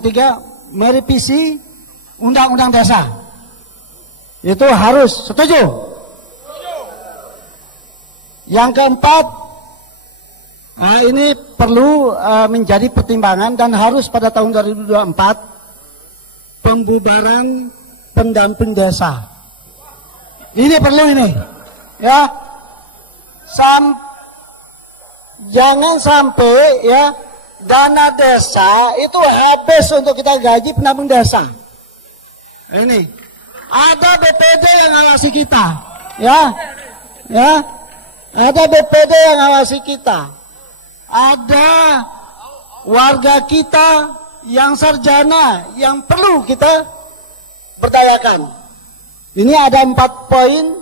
ketiga, merevisi Undang-Undang Desa. Itu harus, setuju? Yang keempat, ini perlu menjadi pertimbangan dan harus pada tahun 2024 pembubaran pendamping desa. Ini perlu ini, ya. Jangan sampai ya dana desa itu habis untuk kita gaji pendamping desa. Ini ada BPD yang ngawasi kita, ya, ada BPD yang ngawasi kita, ada warga kita yang sarjana yang perlu kita berdayakan. Ini ada 4 poin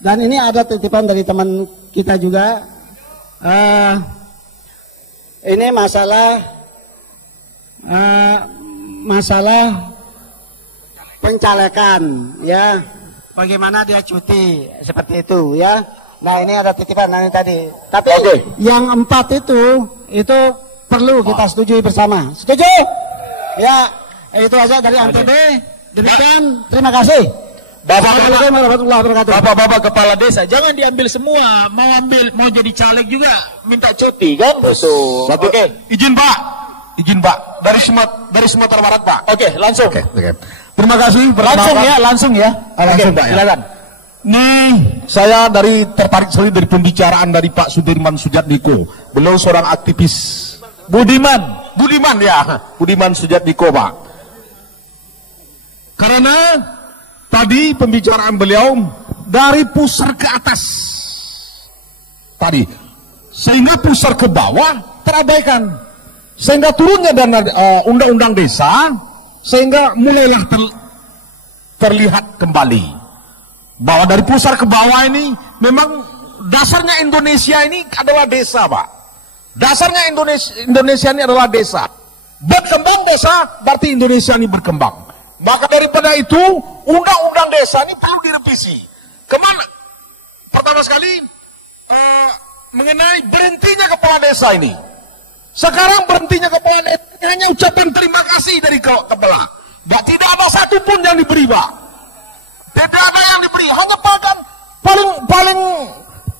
dan ini ada titipan dari teman kita juga. Ini masalah pencalekan, ya. Bagaimana dia cuti seperti itu, ya. Nah ini ada titipan nanti tadi. Tapi yang 4 itu perlu kita setujui bersama. Setuju? Ya, itu aja dari NTB. Demikian, terima kasih. Bapak-bapak kepala desa, jangan diambil semua. Mau jadi caleg juga minta cuti kan? Betul. Oke. Izin Pak, dari Sumatera Barat Pak. Oke, langsung. Oke. Terima kasih. Langsung ya. Langsung Pak. Silakan. Nih, saya tertarik sekali dari pembicaraan dari Pak Sudirman Sujatmiko. Beliau seorang aktivis. Budiman Sujatmiko Pak. Karena tadi pembicaraan beliau dari pusar ke atas tadi, sehingga pusar ke bawah terabaikan, sehingga turunnya dana undang-undang desa, sehingga mulailah terlihat kembali bahwa dari pusar ke bawah ini memang dasarnya Indonesia ini adalah desa Pak. Dasarnya Indonesia ini adalah desa. Berkembang desa berarti Indonesia ini berkembang. Maka daripada itu, undang-undang desa ini perlu direvisi. Kemana? Pertama sekali, mengenai berhentinya kepala desa ini. Sekarang berhentinya kepala desa hanya ucapan terima kasih dari kepala. Tidak ada satupun yang diberi, Pak. Tidak ada yang diberi. Hanya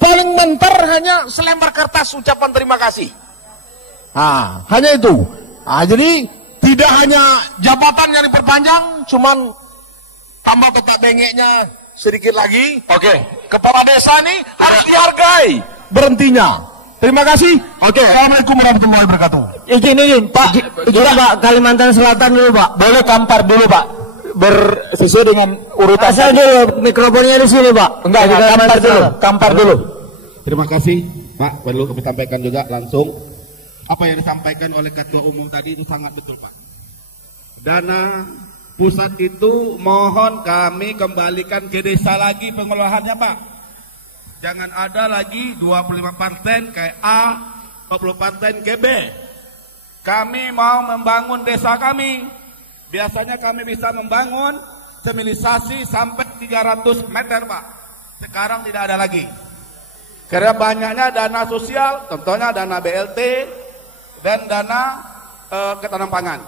paling mentor hanya selembar kertas ucapan terima kasih. Nah, hanya itu. Nah, jadi tidak hanya jabatan yang diperpanjang, cuman tambah petak bengeknya sedikit lagi. Oke, kepala desa ini harus dihargai berhentinya. Terima kasih. Oke. Assalamualaikum warahmatullahi wabarakatuh. Izin Pak, Pak, Kalimantan Selatan dulu Pak. Boleh Kampar dulu Pak. Sesuai dengan urutan. Asal dulu mikrofonnya di sini Pak. Enggak, Kampar dulu. Terima kasih Pak. Perlu kami sampaikan juga langsung. Apa yang disampaikan oleh Ketua Umum tadi itu sangat betul Pak. Dana pusat itu mohon kami kembalikan ke desa lagi pengelolaannya Pak. Jangan ada lagi 25% ke A, 20% ke B. Kami mau membangun desa kami. Biasanya kami bisa membangun semilisasi sampai 300 meter Pak. Sekarang tidak ada lagi. Karena banyaknya dana sosial, contohnya dana BLT, dan dana ketahanan pangan.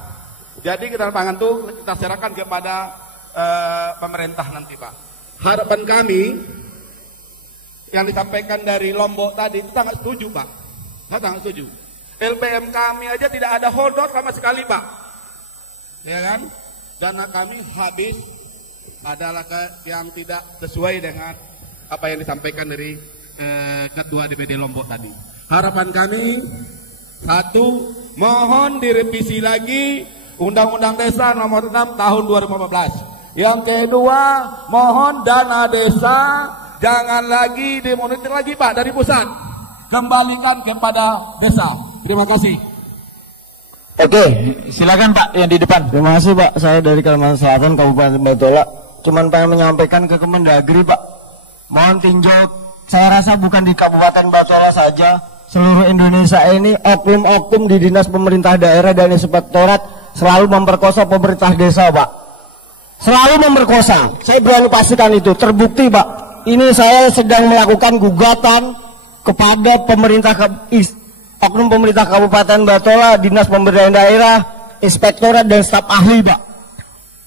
Jadi ketahanan pangan itu kita serahkan kepada pemerintah nanti Pak. Harapan kami yang disampaikan dari Lombok tadi itu sangat setuju Pak. Saya sangat setuju. LPM kami aja tidak ada hodor sama sekali Pak. Ya kan? Dana kami habis adalah yang tidak sesuai dengan apa yang disampaikan dari Ketua DPD Lombok tadi. Harapan kami, satu, mohon direvisi lagi Undang-Undang Desa Nomor 6 Tahun 2015. Yang kedua, mohon dana desa jangan lagi dimonitor lagi Pak dari pusat, kembalikan kepada desa. Terima kasih. Oke, silakan Pak yang di depan. Terima kasih Pak. Saya dari Kalimantan Selatan, Kabupaten Batola. Cuman pengen menyampaikan ke Kemendagri Pak. Mohon tinjau. Saya rasa bukan di Kabupaten Batola saja, seluruh Indonesia ini oknum-oknum di dinas pemerintah daerah dan inspektorat selalu memperkosa pemerintah desa Pak. Selalu memperkosa. Saya berani pastikan itu terbukti Pak. Ini saya sedang melakukan gugatan kepada oknum pemerintah Kabupaten Batola, dinas pemberdayaan daerah, inspektorat dan staf ahli Pak.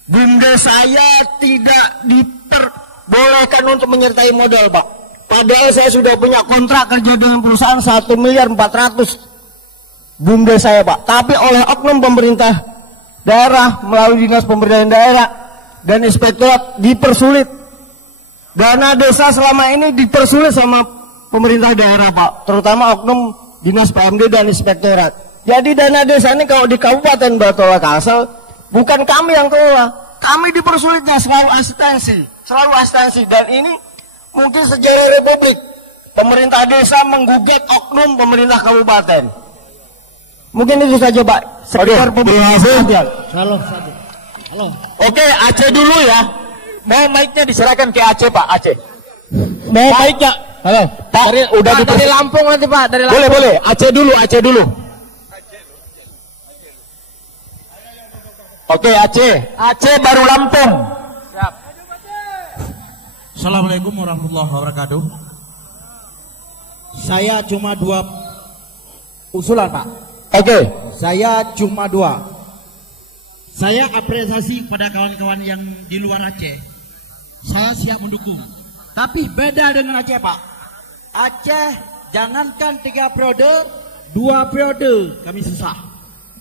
Bumdes saya tidak diperbolehkan untuk menyertai modal Pak. Padahal saya sudah punya kontrak kerja dengan perusahaan 1.400.000.000 bumdes saya Pak. Tapi oleh oknum pemerintah daerah melalui Dinas Pemberdayaan Daerah dan Inspektorat dipersulit. Dana desa selama ini dipersulit sama pemerintah daerah, Pak, terutama oknum Dinas PMD dan Inspektorat. Jadi dana desa ini kalau di Kabupaten Batola Kalsel bukan kami yang kelola, kami dipersulitnya selalu asistensi, dan ini mungkin sejarah Republik. Pemerintah desa menggugat oknum pemerintah kabupaten. Mungkin itu saja, Pak. Sekitar pembahasan. Halo. Oke, Aceh dulu ya. Mau mic-nya diserahkan ke Aceh, Pak. Aceh. Mau mic-nya. Halo. Pak, dari Lampung nanti, Pak. Dari Lampung. Boleh. Aceh dulu. Oke, Aceh baru Lampung. Siap. Assalamualaikum warahmatullahi wabarakatuh. Saya cuma 2 usulan, Pak. Oke. Saya cuma 2. Saya apresiasi kepada kawan-kawan yang di luar Aceh. Saya siap mendukung. Tapi beda dengan Aceh, Pak. Aceh jangankan 3 periode, 2 periode kami susah.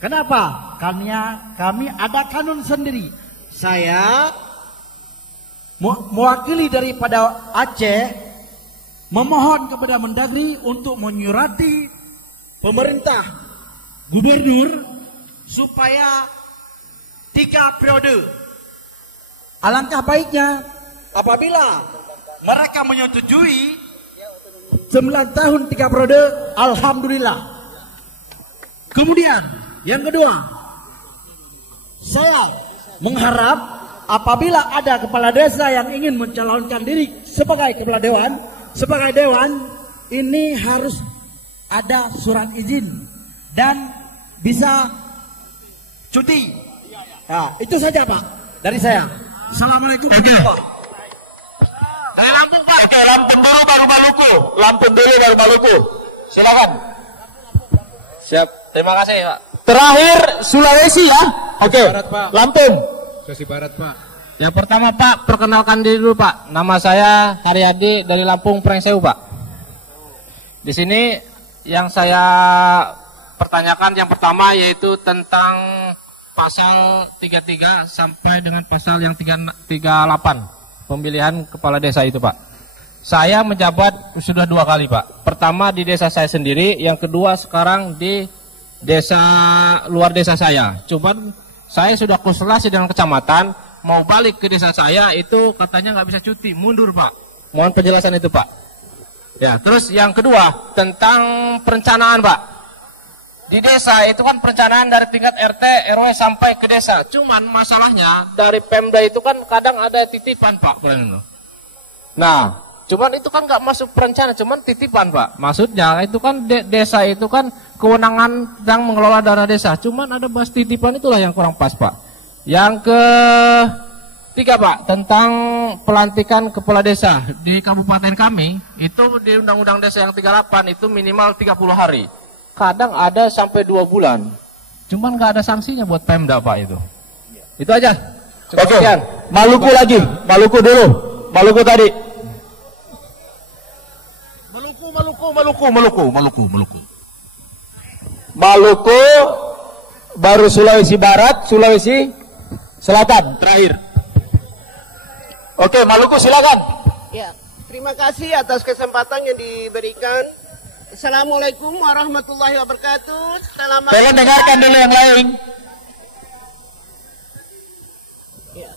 Kenapa? Karena kami ada kanun sendiri. Saya mewakili daripada Aceh memohon kepada Mendagri untuk menyurati pemerintah gubernur supaya 3 periode. Alangkah baiknya apabila mereka menyetujui 9 tahun 3 periode, alhamdulillah. Kemudian yang kedua, saya mengharap apabila ada kepala desa yang ingin mencalonkan diri sebagai kepala dewan, ini harus ada surat izin dan bisa cuti. Nah, itu saja, Pak, dari saya. Assalamualaikum warahmatullahi wabarakatuh. Dari Lampung, Pak. Oke, Lampung dulu baru Maluku. Silakan. Siap. Terima kasih, Pak. Terakhir Sulawesi ya. Oke. Lampung. Sulawesi Barat, Pak. Yang pertama, Pak, perkenalkan diri dulu, Pak. Nama saya Haryadi dari Lampung Prengsewu, Pak. Di sini yang saya pertanyakan yang pertama yaitu tentang pasal 33 sampai dengan pasal yang 38 pemilihan kepala desa itu, Pak. Saya menjabat sudah 2 kali, Pak. Pertama di desa saya sendiri, yang kedua sekarang di desa luar desa saya. Cuman saya sudah konsultasi dengan kecamatan, mau balik ke desa saya itu katanya nggak bisa cuti, mundur, Pak. Mohon penjelasan itu, Pak. Ya, terus yang kedua tentang perencanaan, Pak. Di desa itu kan perencanaan dari tingkat RT, RW sampai ke desa. Cuman masalahnya dari Pemda itu kan kadang ada titipan, Pak. Nah, cuman itu kan nggak masuk perencanaan, cuman titipan, Pak. Maksudnya itu kan desa itu kan kewenangan yang mengelola dana desa. Cuman ada bahas titipan, itulah yang kurang pas, Pak. Yang ketiga, Pak, tentang pelantikan kepala desa di kabupaten kami itu di Undang-Undang Desa yang 38 itu minimal 30 hari. Kadang ada sampai 2 bulan. Cuman nggak ada sanksinya buat Pemda, Pak, itu. Itu aja. Oke. Maluku lagi. Maluku dulu. Maluku tadi. Maluku baru Sulawesi Barat, Sulawesi Selatan terakhir. Oke, Maluku silakan. Ya, terima kasih atas kesempatan yang diberikan. Assalamualaikum warahmatullahi wabarakatuh. Selamat. Tolong dengarkan dulu yang lain. Ya.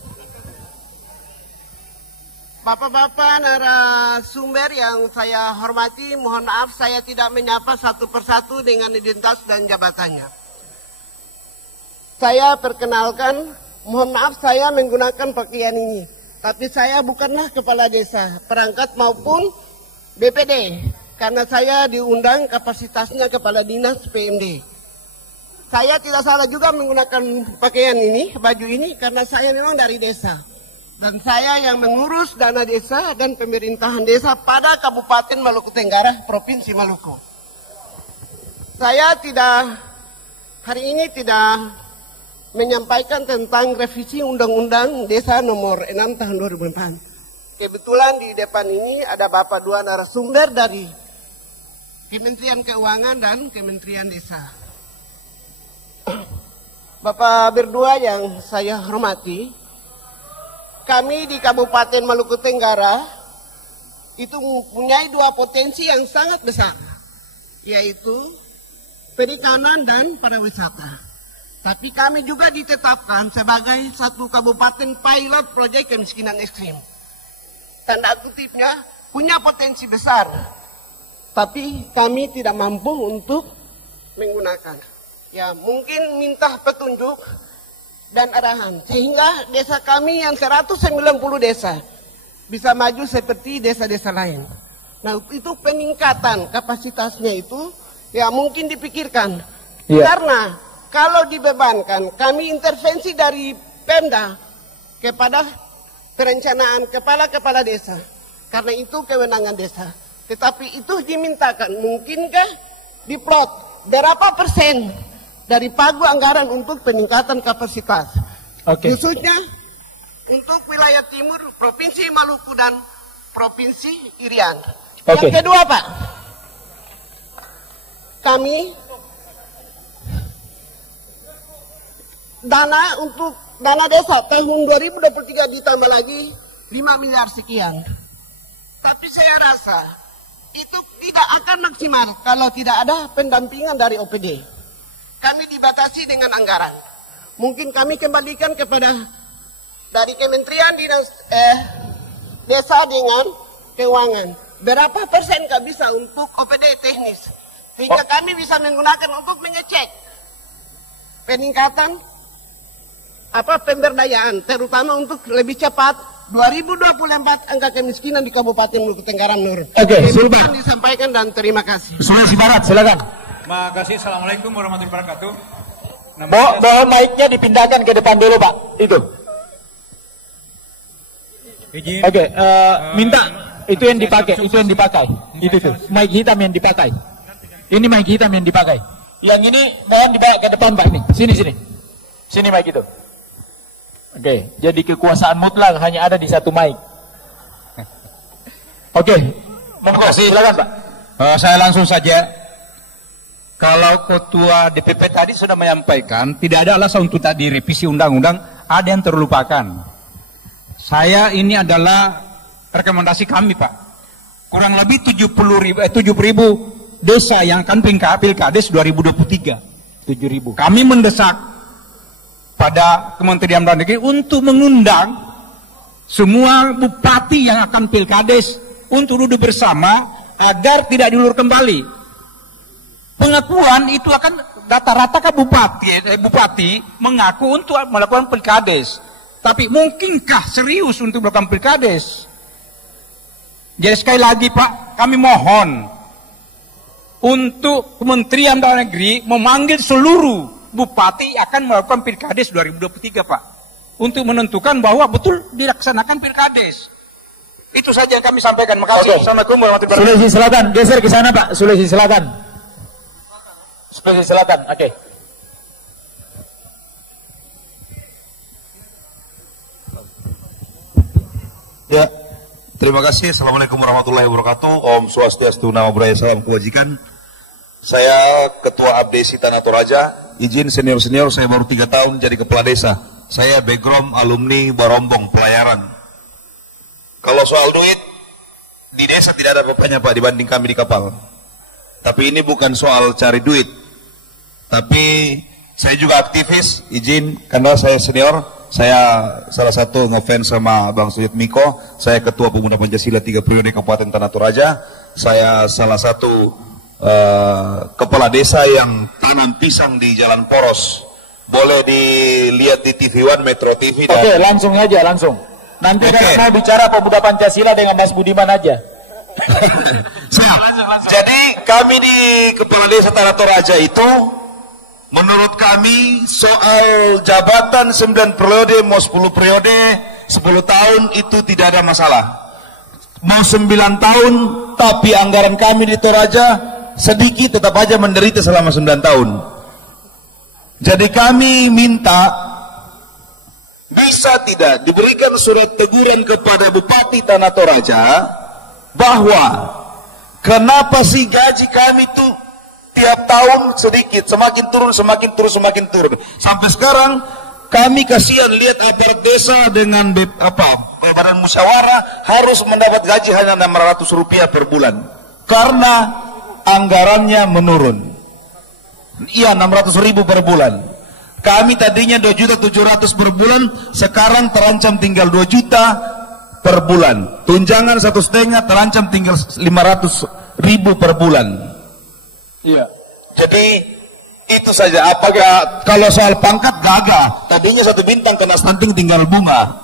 Bapak-bapak narasumber yang saya hormati, mohon maaf saya tidak menyapa satu persatu dengan identitas dan jabatannya. Saya perkenalkan, mohon maaf saya menggunakan pakaian ini, tapi saya bukanlah kepala desa, perangkat maupun BPD. Karena saya diundang kapasitasnya kepala dinas PMD. Saya tidak salah juga menggunakan pakaian ini, baju ini, karena saya memang dari desa. Dan saya yang mengurus dana desa dan pemerintahan desa pada Kabupaten Maluku Tenggara, Provinsi Maluku. Saya hari ini tidak menyampaikan tentang revisi Undang-Undang Desa nomor 6 tahun 2004. Kebetulan di depan ini ada Bapak 2 narasumber dari Kementerian Keuangan dan Kementerian Desa. Bapak berdua yang saya hormati, kami di Kabupaten Maluku Tenggara itu mempunyai dua potensi yang sangat besar, yaitu perikanan dan pariwisata. Tapi kami juga ditetapkan sebagai satu kabupaten pilot proyek kemiskinan ekstrim. Tanda kutipnya punya potensi besar, tapi kami tidak mampu untuk menggunakan. Ya, mungkin minta petunjuk dan arahan sehingga desa kami yang 190 desa bisa maju seperti desa-desa lain. Nah, itu peningkatan kapasitasnya itu ya mungkin dipikirkan. Karena kalau dibebankan, kami intervensi dari Pemda kepada perencanaan kepala-kepala desa. Karena itu kewenangan desa. Tetapi itu dimintakan, mungkinkah diplot berapa persen dari pagu anggaran untuk peningkatan kapasitas, khususnya untuk wilayah timur, Provinsi Maluku dan Provinsi Irian. Yang kedua, Pak, kami dana desa tahun 2023 ditambah lagi 5 miliar sekian. Tapi saya rasa itu tidak akan maksimal kalau tidak ada pendampingan dari OPD. Kami dibatasi dengan anggaran. Mungkin kami kembalikan kepada dari Kementerian Dinas Desa dengan Keuangan. Berapa persen kah bisa untuk OPD teknis? Sehingga kami bisa menggunakan untuk mengecek peningkatan pemberdayaan, terutama untuk lebih cepat 2024 angka kemiskinan di Kabupaten Maluku Tenggara menurun. Sulba disampaikan dan terima kasih. Sulawesi Barat, silakan. Terima kasih. Assalamualaikum warahmatullahi wabarakatuh. Mohon mic-nya dipindahkan ke depan dulu, Pak. Itu. Minta itu yang dipakai, itu yang dipakai. Itu tuh, mic hitam yang dipakai. Ini mic hitam yang dipakai. Yang ini mohon dibawa ke depan, Pak, nih. Sini. Sini mic itu. Jadi kekuasaan mutlak hanya ada di satu mic. Monggo, silakan, Pak. Saya langsung saja. Kalau Ketua DPP tadi sudah menyampaikan, tidak ada alasan untuk tadi revisi undang-undang, ada yang terlupakan. Saya ini adalah rekomendasi kami, Pak. Kurang lebih 7.000 desa yang akan pilkades 2023. 7.000. Kami mendesak pada Kementerian Dalam Negeri untuk mengundang semua bupati yang akan pilkades untuk duduk bersama agar tidak diulur kembali. Pengakuan itu akan rata-rata bupati mengaku untuk melakukan pilkades. Tapi mungkinkah serius untuk melakukan pilkades? Jadi sekali lagi, Pak, kami mohon untuk Kementerian Dalam Negeri memanggil seluruh bupati akan melakukan pilkades 2023, Pak. Untuk menentukan bahwa betul dilaksanakan pilkades. Itu saja yang kami sampaikan. Makasih. Assalamualaikum warahmatullahi wabarakatuh. Sulawesi Selatan, geser ke sana, Pak. Sulawesi Selatan. Sulawesi Selatan, Ya, terima kasih. Assalamualaikum warahmatullahi wabarakatuh. Om Swastiastu, Namo Buddhaya, salam kebajikan. Saya Ketua Abdesi Tanah Toraja. Izin senior-senior, saya baru 3 tahun jadi kepala desa. Saya background alumni Barombong pelayaran. Kalau soal duit, di desa tidak ada apa-apanya, Pak, dibanding kami di kapal. Tapi ini bukan soal cari duit. Tapi saya juga aktivis, izin, karena saya senior, saya salah satu ngefans sama Bang Sujat Miko, saya Ketua Pemuda Pancasila 3 periode Kabupaten Tanah Toraja, saya salah satu kepala desa yang tanam pisang di Jalan Poros. Boleh dilihat di TV One, Metro TV. Langsung aja, langsung. Nanti kalau mau bicara Pemuda Pancasila dengan Mas Budiman aja. Jadi kami di Kepala Desa Tanah Toraja itu, menurut kami soal jabatan 9 periode mau 10 periode 10 tahun itu tidak ada masalah. Mau 9 tahun tapi anggaran kami di Toraja sedikit, tetap aja menderita selama 9 tahun. Jadi kami minta bisa tidak diberikan surat teguran kepada Bupati Tanah Toraja bahwa kenapa sih gaji kami itu setiap tahun sedikit, semakin turun, semakin turun, semakin turun. Sampai sekarang kami kasihan lihat aparat desa dengan badan musyawarah harus mendapat gaji hanya 600 rupiah per bulan karena anggarannya menurun. Iya, 600 ribu per bulan. Kami tadinya 2.700.000 per bulan, sekarang terancam tinggal 2 juta per bulan. Tunjangan 1,5 terancam tinggal 500.000 per bulan. Iya. Jadi itu saja. Apakah kalau soal pangkat gagah? Tadinya 1 bintang kena stunting tinggal bunga.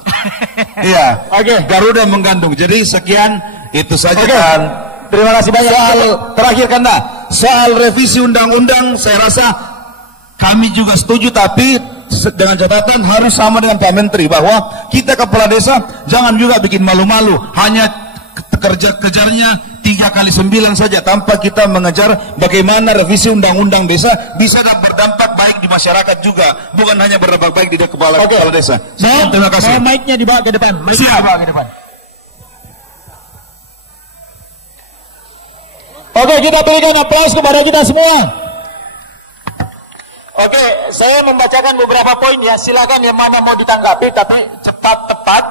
Iya. Oke. Garuda menggantung. Jadi sekian itu saja. Dan terima kasih banyak. Soal terakhir soal revisi undang-undang saya rasa kami juga setuju, tapi dengan catatan harus sama dengan Pak Menteri bahwa kita kepala desa jangan juga bikin malu-malu, hanya kejarnya 3x9 saja tanpa kita mengejar bagaimana revisi undang-undang desa bisa berdampak baik di masyarakat juga, bukan hanya berdampak baik di kepala desa. Terima kasih. Mic-nya dibawa ke depan. Siap. Dibawa ke depan. Oke, kita berikan aplaus kepada kita semua. Oke, saya membacakan beberapa poin ya. Silakan yang mana mau ditanggapi, tapi cepat tepat.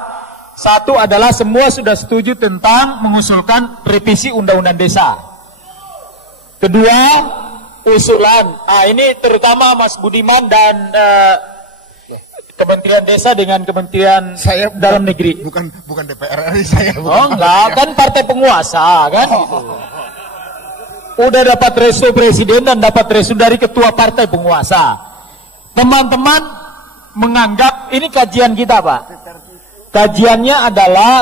Satu adalah semua sudah setuju tentang mengusulkan revisi undang-undang desa. Kedua, usulan. Ini terutama Mas Budiman dan Kementerian Desa dengan Kementerian Dalam Negeri. Bukan DPR RI saya. Oh enggak, kan partai penguasa kan. Gitu. Udah dapat restu presiden dan dapat restu dari ketua partai penguasa. Teman-teman menganggap ini kajian kita, Pak. Kajiannya adalah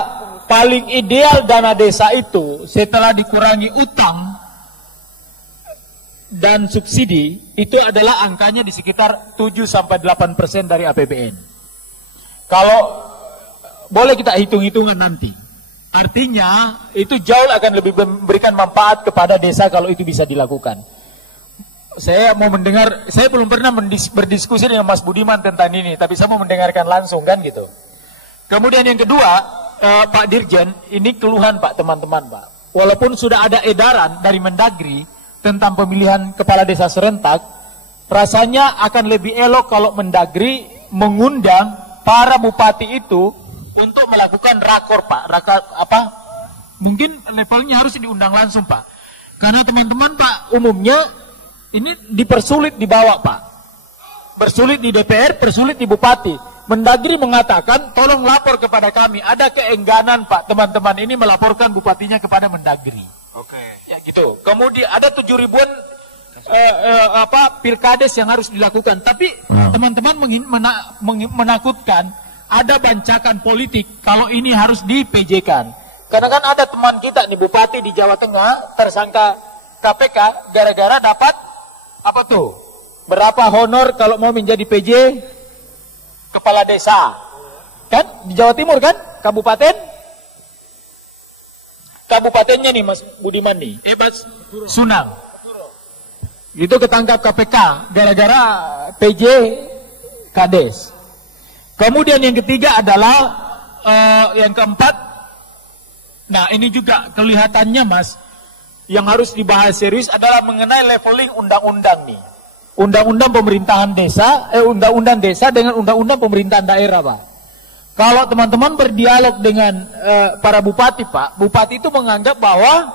paling ideal dana desa itu setelah dikurangi utang dan subsidi itu adalah angkanya di sekitar 7-8% dari APBN. Kalau boleh kita hitung-hitungan nanti. Artinya itu jauh akan lebih memberikan manfaat kepada desa kalau itu bisa dilakukan. Saya mau mendengar, saya belum pernah berdiskusi dengan Mas Budiman tentang ini, tapi saya mau mendengarkan langsung kan gitu. Kemudian yang kedua, Pak Dirjen, ini keluhan Pak teman-teman Pak. Walaupun sudah ada edaran dari Mendagri tentang pemilihan kepala desa serentak, rasanya akan lebih elok kalau Mendagri mengundang para bupati itu untuk melakukan rakor Pak. Mungkin levelnya harus diundang langsung Pak. Karena teman-teman Pak umumnya ini dipersulit dibawa Pak. Bersulit di DPR, bersulit di bupati. Mendagri mengatakan tolong lapor kepada kami. Ada keengganan Pak teman-teman ini melaporkan bupatinya kepada Mendagri. Oke. Ya gitu. Kemudian ada 7 ribuan pilkades yang harus dilakukan. Tapi teman-teman menakutkan. Ada bancakan politik kalau ini harus di PJ-kan. Karena kan ada teman kita nih bupati di Jawa Tengah tersangka KPK gara-gara dapat apa tuh? Berapa honor kalau mau menjadi PJ kepala desa? Kan di Jawa Timur kan? Kabupatennya nih Mas Budiman nih. Mas Sunang. Itu ketangkap KPK gara-gara PJ Kades. Kemudian yang ketiga adalah yang keempat, nah ini juga kelihatannya Mas, yang harus dibahas serius adalah mengenai leveling undang-undang nih. Undang-undang pemerintahan desa, undang-undang desa dengan undang-undang pemerintahan daerah Pak. Kalau teman-teman berdialog dengan para bupati Pak, bupati itu menganggap bahwa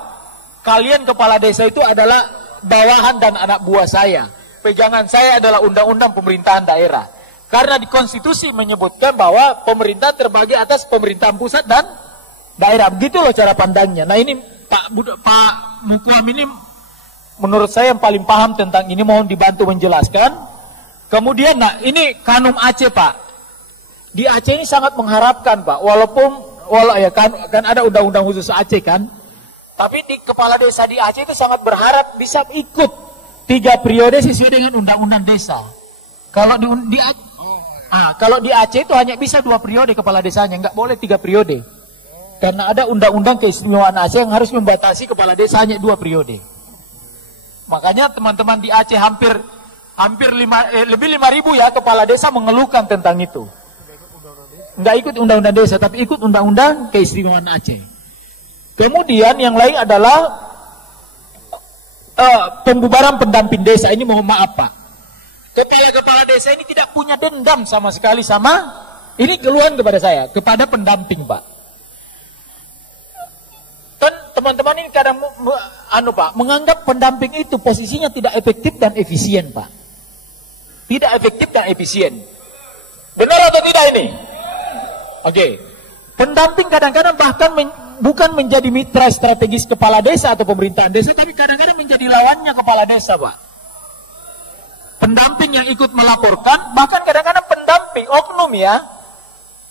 kalian kepala desa itu adalah bawahan dan anak buah saya. Pegangan saya adalah undang-undang pemerintahan daerah. Karena di konstitusi menyebutkan bahwa pemerintah terbagi atas pemerintahan pusat dan daerah. Begitu loh cara pandangnya. Nah ini Pak Mukuam ini menurut saya yang paling paham tentang ini, mohon dibantu menjelaskan. Kemudian nah ini Kanum Aceh Pak. Di Aceh ini sangat mengharapkan Pak. Walaupun kan ada undang-undang khusus Aceh kan. Tapi di kepala desa di Aceh itu sangat berharap bisa ikut 3 periode sesuai dengan undang-undang desa. Kalau di Aceh itu hanya bisa 2 periode kepala desanya, nggak boleh 3 periode. Karena ada undang-undang keistimewaan Aceh yang harus membatasi kepala desa hanya 2 periode. Makanya teman-teman di Aceh lebih 5.000 ya kepala desa mengeluhkan tentang itu. Nggak ikut undang-undang desa, tapi ikut undang-undang keistimewaan Aceh. Kemudian yang lain adalah pembubaran pendamping desa ini, mohon maaf Pak, kepala-kepala desa ini tidak punya dendam sama sekali sama, ini keluhan kepada saya, kepada pendamping Pak. Kan teman-teman ini kadang Pak, menganggap pendamping itu posisinya tidak efektif dan efisien Pak. Tidak efektif dan efisien. Benar atau tidak ini? Oke. Pendamping kadang-kadang bahkan bukan menjadi mitra strategis kepala desa atau pemerintahan desa, tapi kadang-kadang menjadi lawannya kepala desa Pak. Pendamping yang ikut melaporkan, bahkan kadang-kadang pendamping oknum ya,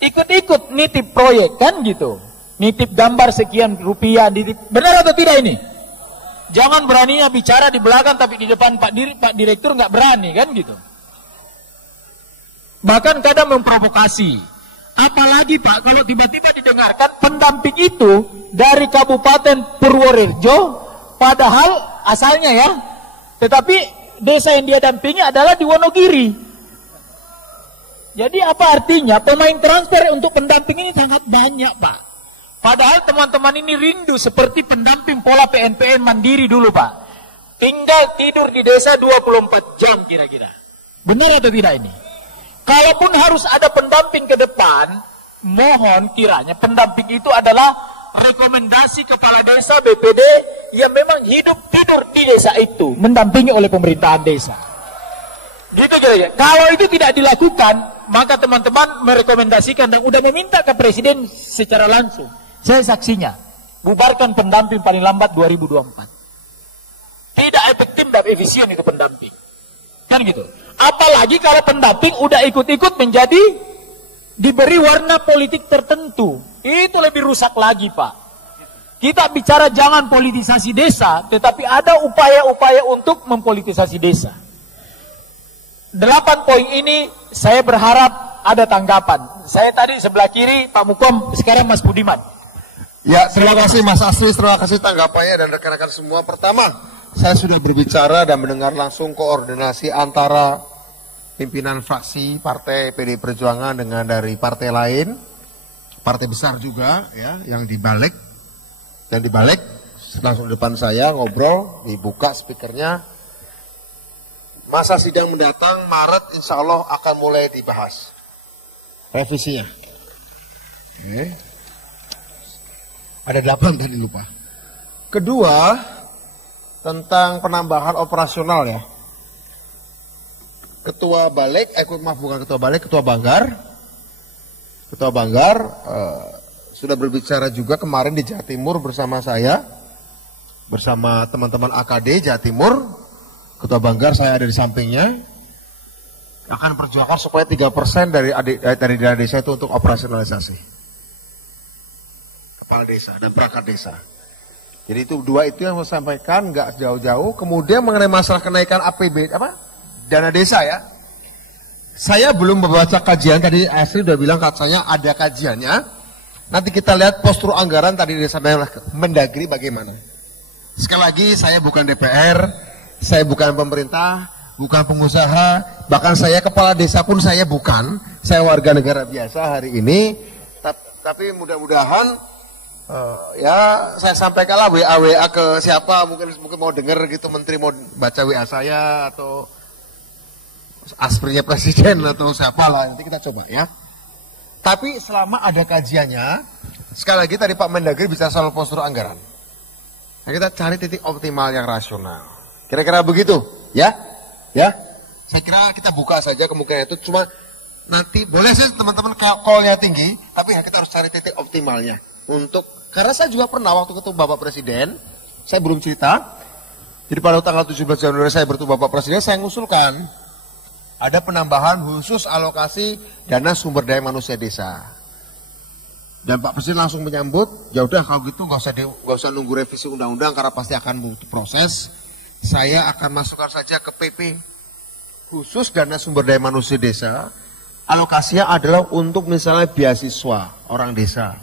ikut-ikut nitip proyek kan gitu. Nitip gambar sekian rupiah, nitip. Benar atau tidak ini? Jangan beraninya bicara di belakang tapi di depan Pak Direktur nggak berani kan gitu. Bahkan kadang memprovokasi. Apalagi Pak, kalau tiba-tiba didengarkan pendamping itu dari Kabupaten Purworejo, padahal asalnya ya, tetapi desa yang dia dampingi adalah di Wonogiri. Jadi apa artinya? Pemain transfer untuk pendamping ini sangat banyak Pak. Padahal teman-teman ini rindu seperti pendamping pola PNPN mandiri dulu Pak. Tinggal tidur di desa 24 jam kira-kira. Benar atau tidak ini? Kalaupun harus ada pendamping ke depan, mohon kiranya pendamping itu adalah rekomendasi kepala desa BPD yang memang hidup tidur di desa itu, mendampingi oleh pemerintahan desa. Gitu kira-kira. Kalau itu tidak dilakukan, maka teman-teman merekomendasikan dan udah meminta ke Presiden secara langsung. Saya saksinya, bubarkan pendamping paling lambat 2024. Tidak efektif dan efisien itu pendamping. Kan gitu. Apalagi kalau pendamping udah ikut-ikut menjadi diberi warna politik tertentu. Itu lebih rusak lagi Pak. Kita bicara jangan politisasi desa, tetapi ada upaya-upaya untuk mempolitisasi desa. 8 poin ini saya berharap ada tanggapan. Saya tadi sebelah kiri Pak Mukom, sekarang Mas Budiman. Ya, terima kasih Mas Asri, terima kasih tanggapannya dan rekan-rekan semua. Pertama, saya sudah berbicara dan mendengar langsung koordinasi antara pimpinan fraksi Partai PD Perjuangan dengan dari partai lain, partai besar juga ya, yang dibalik dan dibalik langsung di depan saya ngobrol, dibuka speakernya. Masa sidang mendatang Maret insya Allah akan mulai dibahas revisinya. Oke. Ada 8 tadi lupa. Kedua, tentang penambahan operasional ya. Ketua Balik, bukan Ketua Balik, Ketua Banggar. Ketua Banggar sudah berbicara juga kemarin di Jawa Timur bersama saya, bersama teman-teman AKD Jawa Timur. Ketua Banggar saya ada di sampingnya. Akan perjuangkan supaya 3% dari dana desa itu untuk operasionalisasi. Kepala desa dan perangkat desa. Jadi itu dua itu yang saya sampaikan, nggak jauh-jauh. Kemudian mengenai masalah kenaikan APB, dana desa ya. Saya belum membaca kajian, tadi Asri udah bilang katanya ada kajiannya. Nanti kita lihat postur anggaran tadi disampaikan Mendagri bagaimana. Sekali lagi saya bukan DPR, saya bukan pemerintah, bukan pengusaha, bahkan saya kepala desa pun saya bukan. Saya warga negara biasa hari ini, tapi mudah-mudahan ya saya sampaikanlah WA ke siapa, mungkin mau dengar gitu, menteri mau baca WA saya atau asprinya presiden atau siapa lah, nanti kita coba ya. Tapi selama ada kajiannya, sekali lagi tadi Pak Mendagri bisa soal postur anggaran. Nah, kita cari titik optimal yang rasional. Kira-kira begitu, ya? Ya? Saya kira kita buka saja kemungkinan itu, cuma nanti boleh sih teman-teman call-nya tinggi, tapi ya kita harus cari titik optimalnya. Karena saya juga pernah waktu ketemu Bapak Presiden, saya belum cerita, jadi pada tanggal 17 Januari saya bertemu Bapak Presiden, saya mengusulkan ada penambahan khusus alokasi dana sumber daya manusia desa. Dan Pak Presiden langsung menyambut, ya udah kalau gitu nggak usah nunggu revisi undang-undang karena pasti akan butuh proses. Saya akan masukkan saja ke PP khusus dana sumber daya manusia desa. Alokasinya adalah untuk misalnya beasiswa orang desa.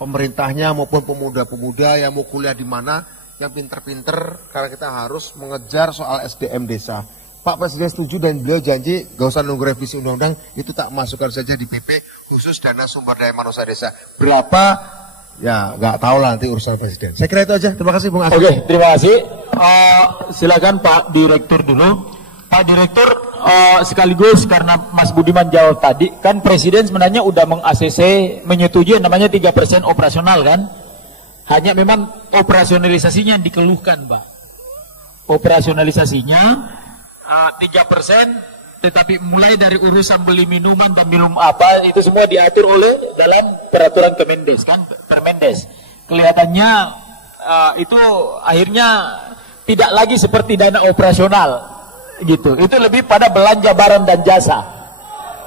Pemerintahnya maupun pemuda-pemuda yang mau kuliah di mana, yang pinter-pinter, karena kita harus mengejar soal SDM desa. Pak Presiden setuju dan beliau janji gak usah nunggu revisi undang-undang, itu tak masukkan saja di PP khusus dana sumber daya manusia desa. Berapa? Ya nggak tahu lah nanti urusan Presiden. Saya kira itu aja. Terima kasih Bung Asri. Oke, terima kasih. Silakan Pak Direktur dulu. Pak Direktur, sekaligus karena Mas Budiman jawab tadi, kan Presiden sebenarnya udah meng-ACC menyetujui namanya 3% operasional kan? Hanya memang operasionalisasinya yang dikeluhkan, Pak. Operasionalisasinya 3%, tetapi mulai dari urusan beli minuman dan minum apa itu semua diatur oleh dalam peraturan Kemendes kan, Permendes. Kelihatannya itu akhirnya tidak lagi seperti dana operasional gitu. Itu lebih pada belanja barang dan jasa.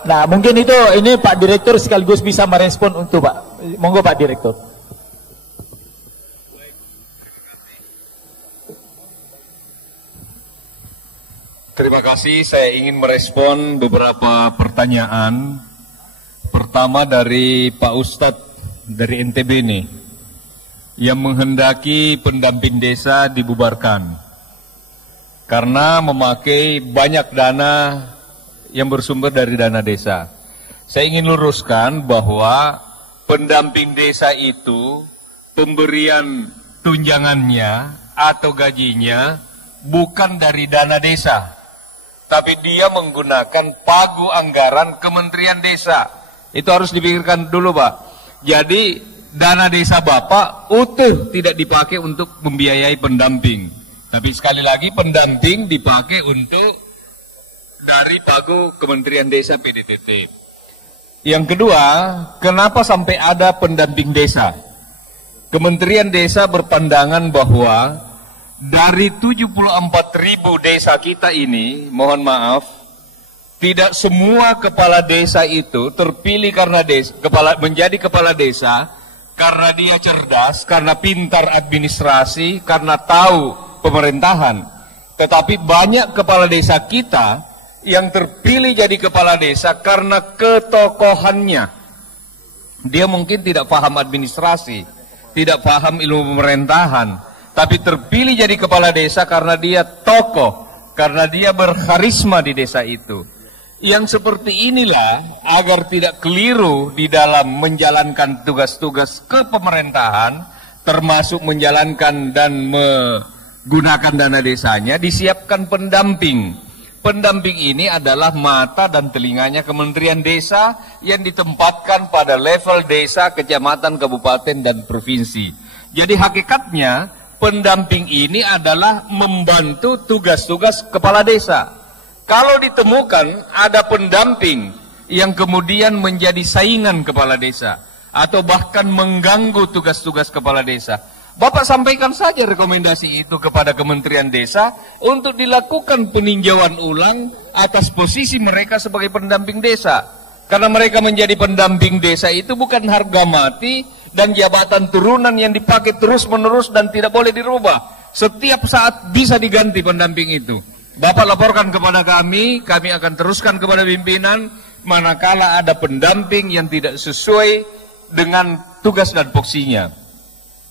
Nah, mungkin ini Pak Direktur sekaligus bisa merespon untuk Pak. Monggo Pak Direktur. Terima kasih, saya ingin merespon beberapa pertanyaan. Pertama dari Pak Ustadz dari NTB ini, yang menghendaki pendamping desa dibubarkan karena memakai banyak dana yang bersumber dari dana desa. Saya ingin luruskan bahwa pendamping desa itu pemberian tunjangannya atau gajinya bukan dari dana desa, tapi dia menggunakan pagu anggaran Kementerian Desa. Itu harus dipikirkan dulu, Pak. Jadi dana desa Bapak utuh tidak dipakai untuk membiayai pendamping. Tapi sekali lagi pendamping dipakai untuk dari pagu Kementerian Desa PDTT. Yang kedua, kenapa sampai ada pendamping desa? Kementerian Desa berpandangan bahwa dari 74.000 desa kita ini, mohon maaf, tidak semua kepala desa itu terpilih karena menjadi kepala desa karena dia cerdas, karena pintar administrasi, karena tahu pemerintahan. Tetapi banyak kepala desa kita yang terpilih jadi kepala desa karena ketokohannya. Dia mungkin tidak paham administrasi, tidak paham ilmu pemerintahan, tapi terpilih jadi kepala desa karena dia tokoh, karena dia berkarisma di desa itu. Yang seperti inilah agar tidak keliru di dalam menjalankan tugas-tugas kepemerintahan, termasuk menjalankan dan menggunakan dana desanya, disiapkan pendamping. Pendamping ini adalah mata dan telinganya Kementerian Desa yang ditempatkan pada level desa, kecamatan, kabupaten, dan provinsi. Jadi hakikatnya pendamping ini adalah membantu tugas-tugas kepala desa. Kalau ditemukan ada pendamping yang kemudian menjadi saingan kepala desa atau bahkan mengganggu tugas-tugas kepala desa, Bapak sampaikan saja rekomendasi itu kepada Kementerian Desa untuk dilakukan peninjauan ulang atas posisi mereka sebagai pendamping desa. Karena mereka menjadi pendamping desa itu bukan harga mati dan jabatan turunan yang dipakai terus-menerus dan tidak boleh dirubah. Setiap saat bisa diganti pendamping itu. Bapak laporkan kepada kami akan teruskan kepada pimpinan manakala ada pendamping yang tidak sesuai dengan tugas dan fungsinya.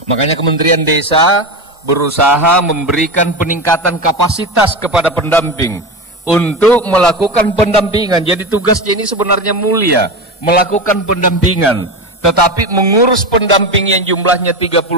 Makanya Kementerian Desa berusaha memberikan peningkatan kapasitas kepada pendamping untuk melakukan pendampingan. Jadi tugasnya ini sebenarnya mulia, melakukan pendampingan. Tetapi mengurus pendamping yang jumlahnya 35.000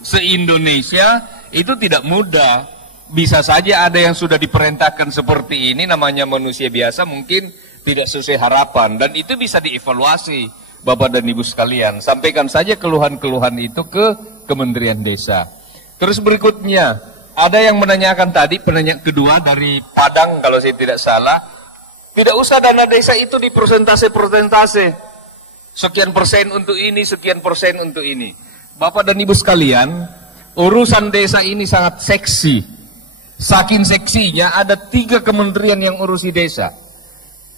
se-Indonesia itu tidak mudah. Bisa saja ada yang sudah diperintahkan seperti ini, namanya manusia biasa, mungkin tidak sesuai harapan. Dan itu bisa dievaluasi. Bapak dan Ibu sekalian, sampaikan saja keluhan-keluhan itu ke Kementerian Desa. Terus berikutnya, ada yang menanyakan tadi, penanya kedua dari Padang kalau saya tidak salah, tidak usah dana desa itu di persentase-persentase. Sekian persen untuk ini, sekian persen untuk ini. Bapak dan Ibu sekalian, urusan desa ini sangat seksi. Saking seksinya ada 3 kementerian yang urusi desa.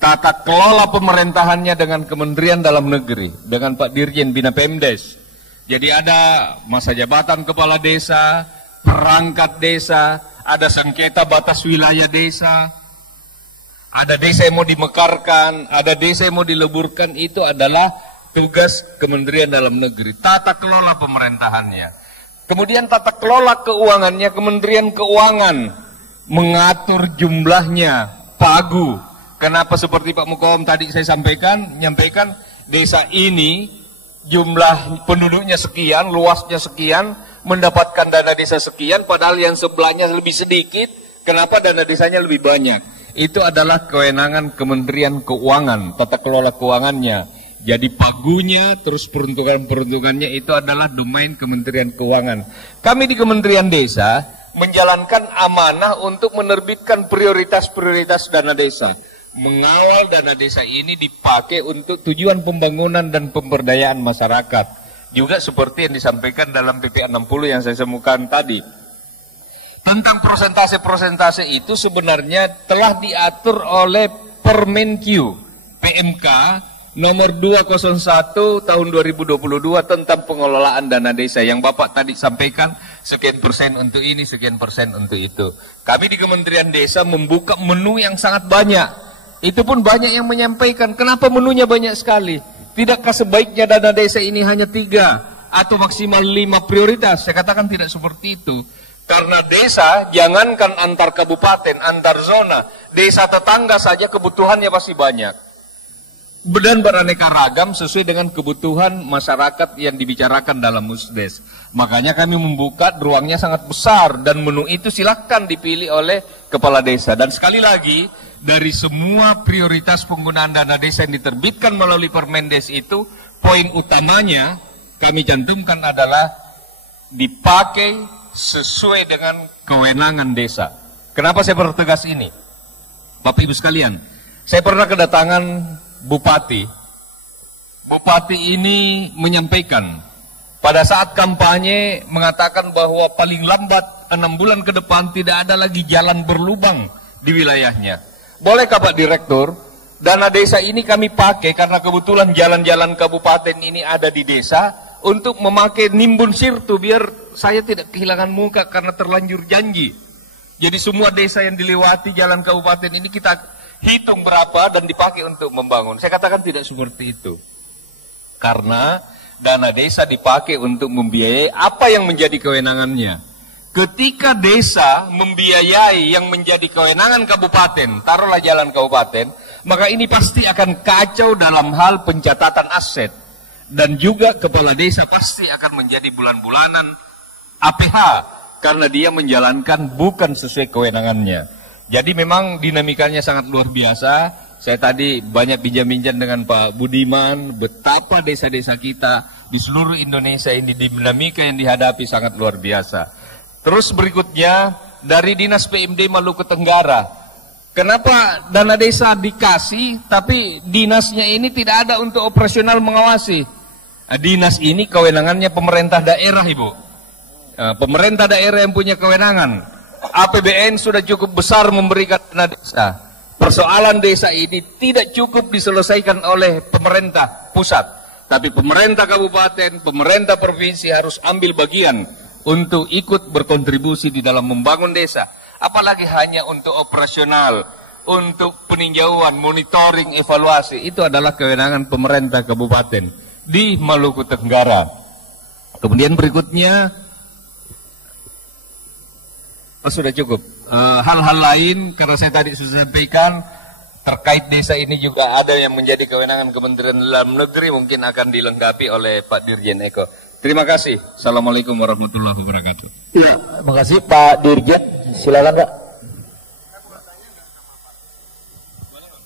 Tata kelola pemerintahannya dengan Kementerian Dalam Negeri, dengan Pak Dirjen Bina Pemdes. Jadi ada masa jabatan kepala desa, perangkat desa, ada sengketa batas wilayah desa, ada desa yang mau dimekarkan, ada desa yang mau dileburkan, itu adalah tugas Kementerian Dalam Negeri. Tata kelola pemerintahannya. Kemudian tata kelola keuangannya, Kementerian Keuangan mengatur jumlahnya, pagu. Kenapa seperti Pak Mukawam tadi saya menyampaikan desa ini jumlah penduduknya sekian, luasnya sekian, mendapatkan dana desa sekian, padahal yang sebelahnya lebih sedikit, kenapa dana desanya lebih banyak? Itu adalah kewenangan Kementerian Keuangan, tata kelola keuangannya. Jadi pagunya, terus peruntukannya itu adalah domain Kementerian Keuangan. Kami di Kementerian Desa menjalankan amanah untuk menerbitkan prioritas-prioritas dana desa. Mengawal dana desa ini dipakai untuk tujuan pembangunan dan pemberdayaan masyarakat. Juga seperti yang disampaikan dalam PPA 60 yang saya semukan tadi. Tentang prosentase-prosentase itu sebenarnya telah diatur oleh Permenq PMK nomor 201 tahun 2022 tentang pengelolaan dana desa yang Bapak tadi sampaikan, sekian persen untuk ini, sekian persen untuk itu. Kami di Kementerian Desa membuka menu yang sangat banyak. Itu pun banyak yang menyampaikan, kenapa menunya banyak sekali? Tidakkah sebaiknya dana desa ini hanya 3 atau maksimal 5 prioritas? Saya katakan tidak seperti itu. Karena desa, jangankan antar kabupaten, antar zona, desa tetangga saja kebutuhannya pasti banyak. Dan beraneka ragam sesuai dengan kebutuhan masyarakat yang dibicarakan dalam Musdes. Makanya kami membuka ruangnya sangat besar dan menu itu silakan dipilih oleh kepala desa. Dan sekali lagi, dari semua prioritas penggunaan dana desa yang diterbitkan melalui Permendes itu, poin utamanya kami cantumkan adalah dipakai sesuai dengan kewenangan desa. Kenapa saya bertegas ini? Bapak Ibu sekalian, saya pernah kedatangan Bupati. Bupati ini menyampaikan pada saat kampanye mengatakan bahwa paling lambat 6 bulan ke depan tidak ada lagi jalan berlubang di wilayahnya. Bolehkah Pak Direktur, dana desa ini kami pakai karena kebetulan jalan-jalan kabupaten ini ada di desa untuk memakai nimbun sirtu biar saya tidak kehilangan muka karena terlanjur janji. Jadi semua desa yang dilewati jalan kabupaten ini kita hitung berapa dan dipakai untuk membangun. Saya katakan tidak seperti itu. Karena dana desa dipakai untuk membiayai apa yang menjadi kewenangannya. Ketika desa membiayai yang menjadi kewenangan kabupaten, taruhlah jalan kabupaten, maka ini pasti akan kacau dalam hal pencatatan aset. Dan juga kepala desa pasti akan menjadi bulan-bulanan APH, karena dia menjalankan bukan sesuai kewenangannya. Jadi memang dinamikanya sangat luar biasa. Saya tadi banyak bincang-bincang dengan Pak Budiman, betapa desa-desa kita di seluruh Indonesia ini dinamika yang dihadapi sangat luar biasa. Terus berikutnya dari Dinas PMD Maluku Tenggara. Kenapa dana desa dikasih tapi dinasnya ini tidak ada untuk operasional mengawasi? Dinas ini kewenangannya pemerintah daerah, Ibu. Pemerintah daerah yang punya kewenangan. APBN sudah cukup besar memberikan dana desa. Persoalan desa ini tidak cukup diselesaikan oleh pemerintah pusat, tapi pemerintah kabupaten, pemerintah provinsi harus ambil bagian untuk ikut berkontribusi di dalam membangun desa. Apalagi hanya untuk operasional, untuk peninjauan, monitoring, evaluasi, itu adalah kewenangan pemerintah kabupaten di Maluku Tenggara. Kemudian berikutnya, sudah cukup. Hal-hal lain, karena saya tadi sudah sampaikan, terkait desa ini juga ada yang menjadi kewenangan Kementerian Dalam Negeri, mungkin akan dilengkapi oleh Pak Dirjen Eko. Terima kasih. Assalamualaikum warahmatullahi wabarakatuh. Ya, terima kasih Pak Dirjen. Silakan Pak.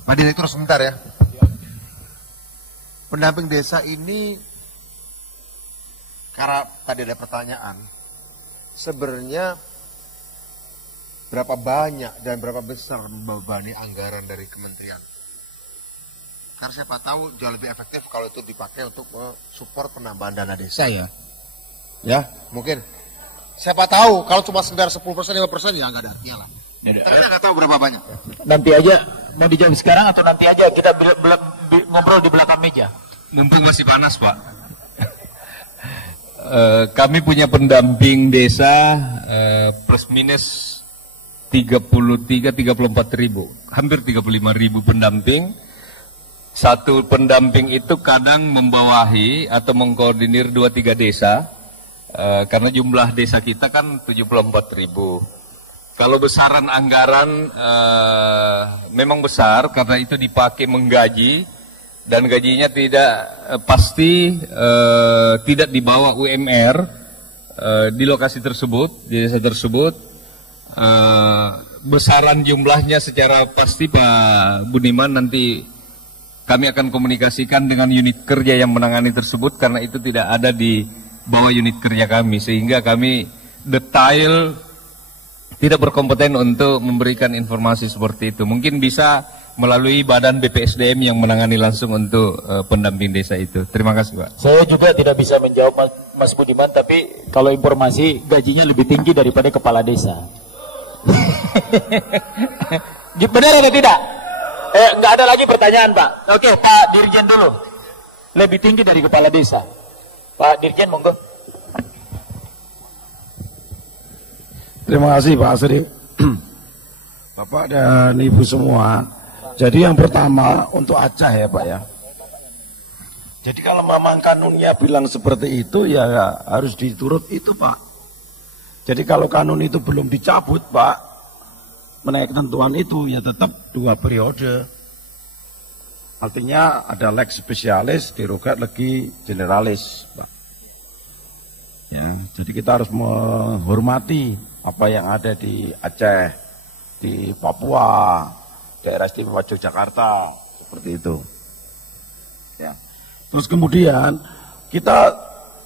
Pak Direktur sebentar ya. Pendamping desa ini, karena tadi ada pertanyaan, sebenarnya berapa banyak dan berapa besar membebani anggaran dari kementerian? Karena siapa tahu jauh lebih efektif kalau itu dipakai untuk support penambahan dana desa ya. Ya, mungkin. Siapa tahu kalau cuma sekedar 10%, 5% ya nggak ada artinya lah. Kita nggak tahu berapa banyak. Nanti aja, mau dijawab sekarang atau nanti aja kita ngobrol di belakang meja? Mumpung masih panas, Pak. Kami punya pendamping desa plus minus 34 ribu, hampir 35 ribu pendamping. Satu pendamping itu kadang membawahi atau mengkoordinir 2-3 desa, karena jumlah desa kita kan 74 ribu. Kalau besaran anggaran memang besar karena itu dipakai menggaji dan gajinya tidak pasti tidak di bawah UMR di lokasi tersebut, di desa tersebut. Besaran jumlahnya secara pasti Pak Budiman nanti kami akan komunikasikan dengan unit kerja yang menangani tersebut, karena itu tidak ada di bawah unit kerja kami, sehingga kami detail tidak berkompeten untuk memberikan informasi seperti itu. Mungkin bisa melalui badan BPSDM yang menangani langsung untuk pendamping desa itu. Terima kasih Pak. Saya juga tidak bisa menjawab Mas Budiman, tapi kalau informasi gajinya lebih tinggi daripada kepala desa. Benar atau tidak? Nggak ada lagi pertanyaan Pak. Oke, Pak Dirjen dulu. Lebih tinggi dari kepala desa. Pak Dirjen, monggo. Terima kasih Pak Asri. Bapak dan Ibu semua. Jadi yang pertama untuk Aceh ya Pak ya. Jadi kalau memang kanunnya bilang seperti itu ya harus diturut itu Pak. Jadi kalau kanun itu belum dicabut Pak, menaik ketentuan itu ya tetap 2 periode. Artinya ada lex spesialis, derogat legi generalis Pak. Ya, jadi kita harus menghormati apa yang ada di Aceh, di Papua, daerah istimewa Yogyakarta, seperti itu. Ya. Terus kemudian kita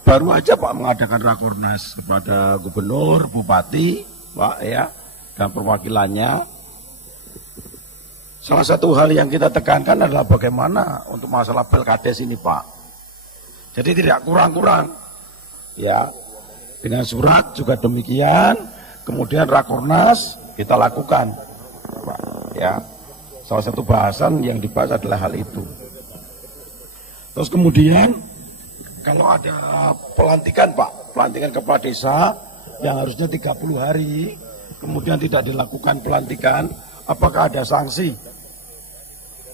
baru aja Pak mengadakan rakornas kepada gubernur, bupati, Pak ya, dan perwakilannya. Salah satu hal yang kita tekankan adalah bagaimana untuk masalah Pelkades ini Pak. Jadi tidak kurang-kurang, ya. Dengan surat juga demikian. Kemudian rakornas kita lakukan, Pak. Ya, salah satu bahasan yang dibahas adalah hal itu. Terus kemudian kalau ada pelantikan Pak, pelantikan kepala desa yang harusnya 30 hari, kemudian tidak dilakukan pelantikan, apakah ada sanksi?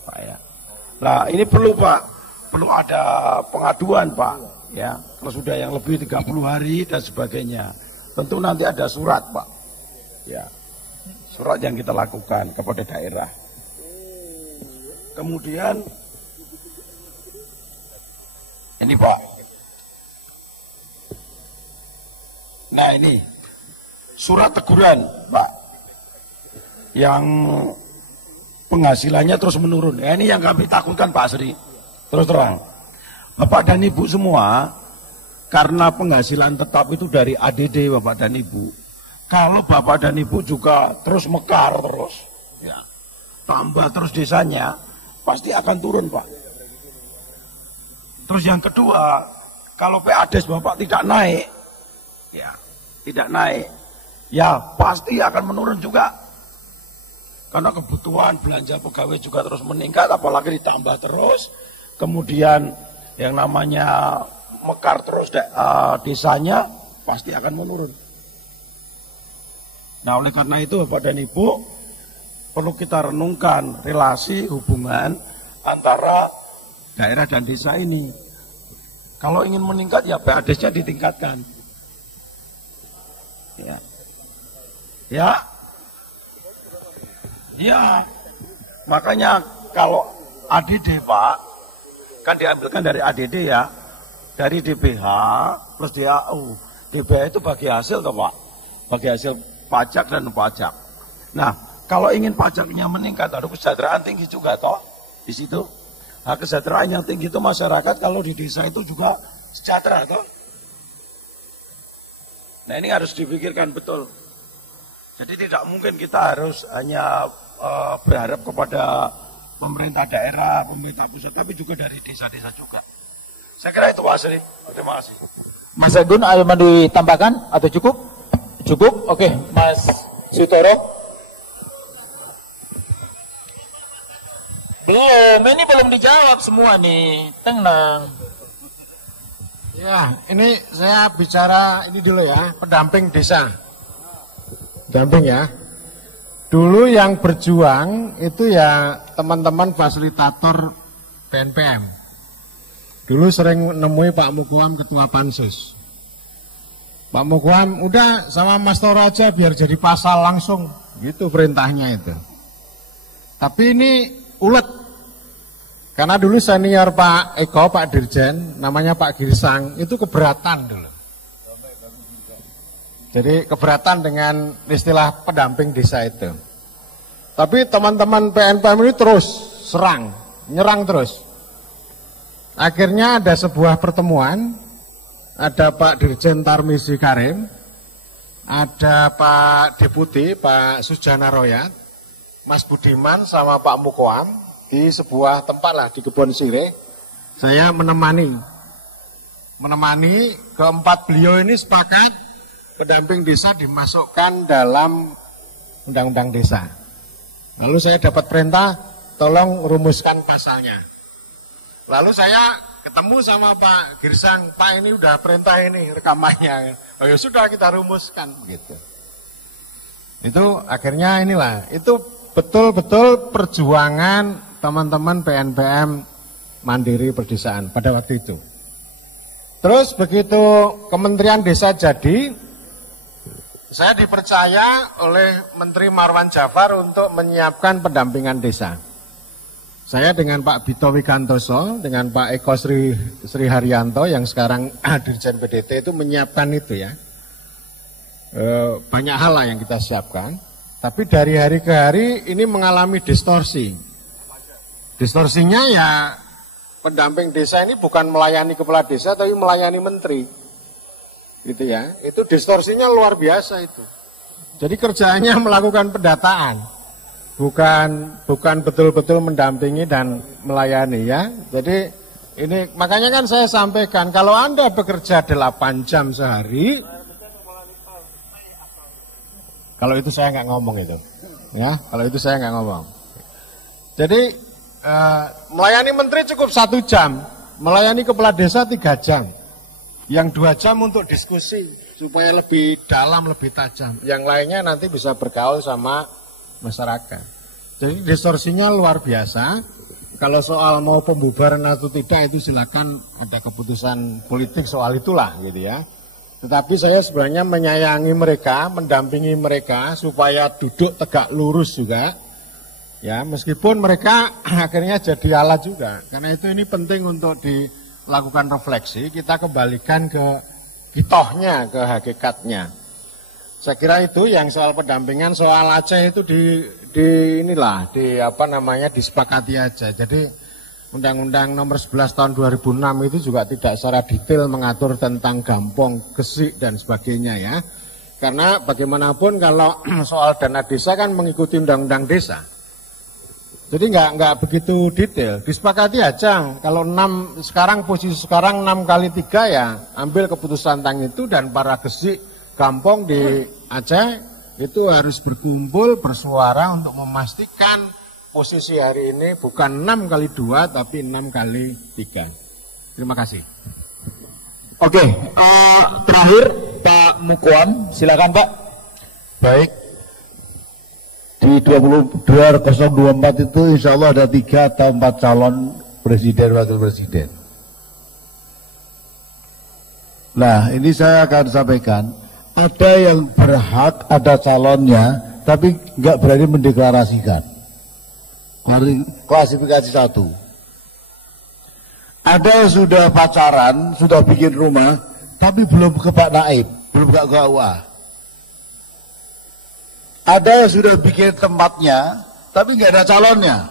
Pak ya. Nah ini perlu Pak, perlu ada pengaduan Pak, ya. Kalau sudah yang lebih 30 hari dan sebagainya, tentu nanti ada surat Pak, ya. Surat yang kita lakukan kepada daerah. Kemudian ini Pak. Nah ini surat teguran Pak yang penghasilannya terus menurun. Ya, ini yang kami takutkan Pak Asri. Terus terang, Bapak dan Ibu semua, karena penghasilan tetap itu dari ADD Bapak dan Ibu. Kalau Bapak dan Ibu juga terus mekar terus, ya, tambah terus desanya, pasti akan turun Pak. Terus yang kedua, kalau PADES Bapak tidak naik, ya, tidak naik, ya pasti akan menurun juga. Karena kebutuhan belanja pegawai juga terus meningkat, apalagi ditambah terus. Kemudian yang namanya mekar terus desanya pasti akan menurun. Nah oleh karena itu Bapak dan Ibu perlu kita renungkan relasi hubungan antara daerah dan desa ini. Kalau ingin meningkat ya PADES-nya ditingkatkan. Ya. Ya. Ya. Makanya kalau ADD Pak kan diambilkan dari ADD ya. Dari DPH plus DAU. DPH itu bagi hasil toh Pak. Bagi hasil pajak dan pajak. Nah, kalau ingin pajaknya meningkat ada kesejahteraan tinggi juga toh di situ. Nah, kesejahteraan yang tinggi itu masyarakat kalau di desa itu juga sejahtera toh. Nah ini harus dipikirkan betul. Jadi tidak mungkin kita harus hanya berharap kepada pemerintah daerah, pemerintah pusat, tapi juga dari desa-desa juga. Saya kira itu Pak Asri. Terima kasih. Mas Agun ada mau ditambahkan atau cukup? Cukup? Oke, Mas Sutoro. Belum, ini belum dijawab semua nih. Tenang. Ya, ini saya bicara ini dulu ya, pendamping desa. Pendamping ya. Dulu yang berjuang itu ya teman-teman fasilitator BNPM. Dulu sering nemui Pak Mukoam ketua Pansus. Pak Mukoam udah sama Mas Toro aja biar jadi pasal langsung. Gitu perintahnya itu. Tapi ini ulet. Karena dulu senior Pak Eko, Pak Dirjen, namanya Pak Girsang, itu keberatan dulu. Jadi keberatan dengan istilah pendamping desa itu. Tapi teman-teman PNPM ini terus serang, nyerang terus. Akhirnya ada sebuah pertemuan, ada Pak Dirjen Tarmizi Karim, ada Pak Deputi, Pak Sujana Royat, Mas Budiman sama Pak Mukoam, di sebuah tempat lah di Kebon Sirih. Saya menemani keempat beliau ini sepakat pendamping desa dimasukkan dalam undang-undang desa. Lalu saya dapat perintah tolong rumuskan pasalnya. Lalu saya ketemu sama Pak Girsang, Pak ini udah perintah ini rekamannya. Oh ya sudah kita rumuskan gitu. Itu akhirnya inilah, itu betul-betul perjuangan teman-teman PNPM Mandiri Perdesaan pada waktu itu. Terus begitu Kementerian Desa jadi, saya dipercaya oleh Menteri Marwan Jafar untuk menyiapkan pendampingan desa. Saya dengan Pak Bito Wikantoso, dengan Pak Eko Sri Haryanto yang sekarang Dirjen PDT itu menyiapkan itu ya. Banyak hal lah yang kita siapkan. Tapi dari hari ke hari ini mengalami distorsi. Distorsinya ya pendamping desa ini bukan melayani kepala desa tapi melayani menteri. Gitu ya. Itu distorsinya luar biasa itu. Jadi kerjaannya melakukan pendataan. Bukan betul-betul mendampingi dan melayani ya. Jadi ini makanya kan saya sampaikan kalau Anda bekerja 8 jam sehari, kalau itu saya nggak ngomong itu. Ya, kalau itu saya nggak ngomong. Jadi melayani menteri cukup 1 jam, melayani kepala desa 3 jam, yang 2 jam untuk diskusi supaya lebih dalam, lebih tajam. Yang lainnya nanti bisa bergaul sama masyarakat. Jadi distorsinya luar biasa. Kalau soal mau pembubaran atau tidak itu silakan ada keputusan politik soal itulah gitu ya. Tetapi saya sebenarnya menyayangi mereka, mendampingi mereka supaya duduk tegak lurus juga. Ya, meskipun mereka akhirnya jadi alat juga. Karena itu ini penting untuk dilakukan refleksi, kita kembalikan ke kitohnya, ke hakikatnya. Saya kira itu yang soal pendampingan, soal Aceh itu disepakati aja. Jadi Undang-Undang nomor 11 tahun 2006 itu juga tidak secara detail mengatur tentang gampong, gesik dan sebagainya ya. Karena bagaimanapun kalau soal dana desa kan mengikuti Undang-Undang desa. Jadi nggak begitu detail, disepakati aja. Kalau posisi sekarang 6 kali 3 ya ambil keputusan tentang itu dan para gesik gampong di Aceh itu harus berkumpul bersuara untuk memastikan posisi hari ini bukan 6 kali 2 tapi 6 kali 3. Terima kasih. Oke, terakhir Pak Mukoam, silakan Pak. Baik. Di 2024 itu insya Allah ada 3 atau 4 calon presiden wakil presiden. Nah ini saya akan sampaikan, ada yang berhak ada calonnya tapi nggak berani mendeklarasikan. Klasifikasi 1. Ada yang sudah pacaran, sudah bikin rumah, tapi belum ke Pak Naib, belum ke KUA. Ada yang sudah bikin tempatnya, tapi nggak ada calonnya.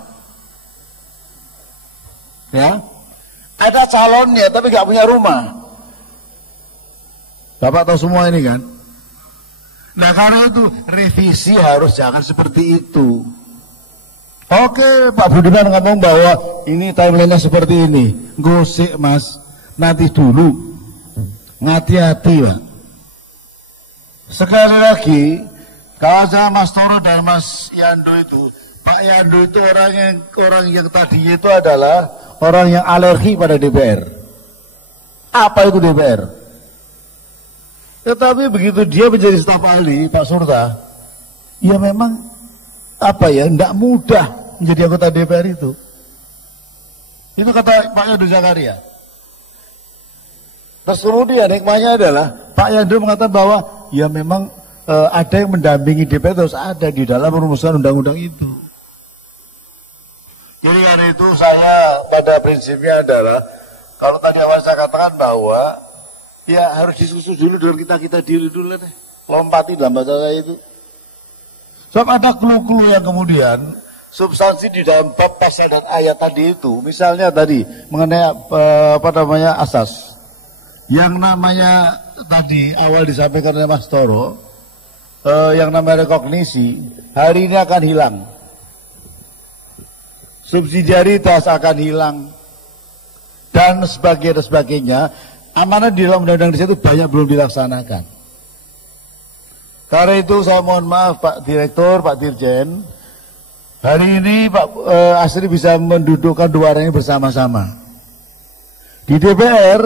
Ya, ada calonnya, tapi nggak punya rumah. Bapak tahu semua ini kan? Nah karena itu revisi harus jangan seperti itu. Oke, Pak Budiman ngomong bahwa ini timeline-nya seperti ini. Gosik mas, nanti dulu. Hati-hati Pak. Sekali lagi, kalau saya Mas Toro dan Mas Yando itu, Pak Yando itu orang yang tadinya itu adalah orang yang alergi pada DPR. Apa itu DPR? Tetapi begitu dia menjadi staf ahli, Pak Surta, ya memang tidak mudah menjadi anggota DPR itu. Itu kata Pak Yando Zakaria. Terus kemudian hikmahnya adalah Pak Yando mengatakan bahwa ya memang ada yang mendampingi DPR terus ada di dalam merumuskan undang-undang itu. Jadi karena itu saya pada prinsipnya adalah kalau tadi awal saya katakan bahwa ya harus disusun dulu dengan kita diri dulu deh. Lompati dalam bahasa saya itu. Sebab ada clue-clue yang kemudian substansi di dalam bab pasal dan ayat tadi itu, misalnya tadi mengenai asas. Yang namanya tadi awal disampaikan oleh Mas Toro, yang namanya rekognisi hari ini akan hilang. Subsidiaritas akan hilang dan sebagainya. Amanah di dalam undang-undang desa itu banyak belum dilaksanakan. Karena itu saya mohon maaf Pak Direktur, Pak Dirjen, hari ini Pak Asri bisa mendudukkan dua orang ini bersama-sama. Di DPR,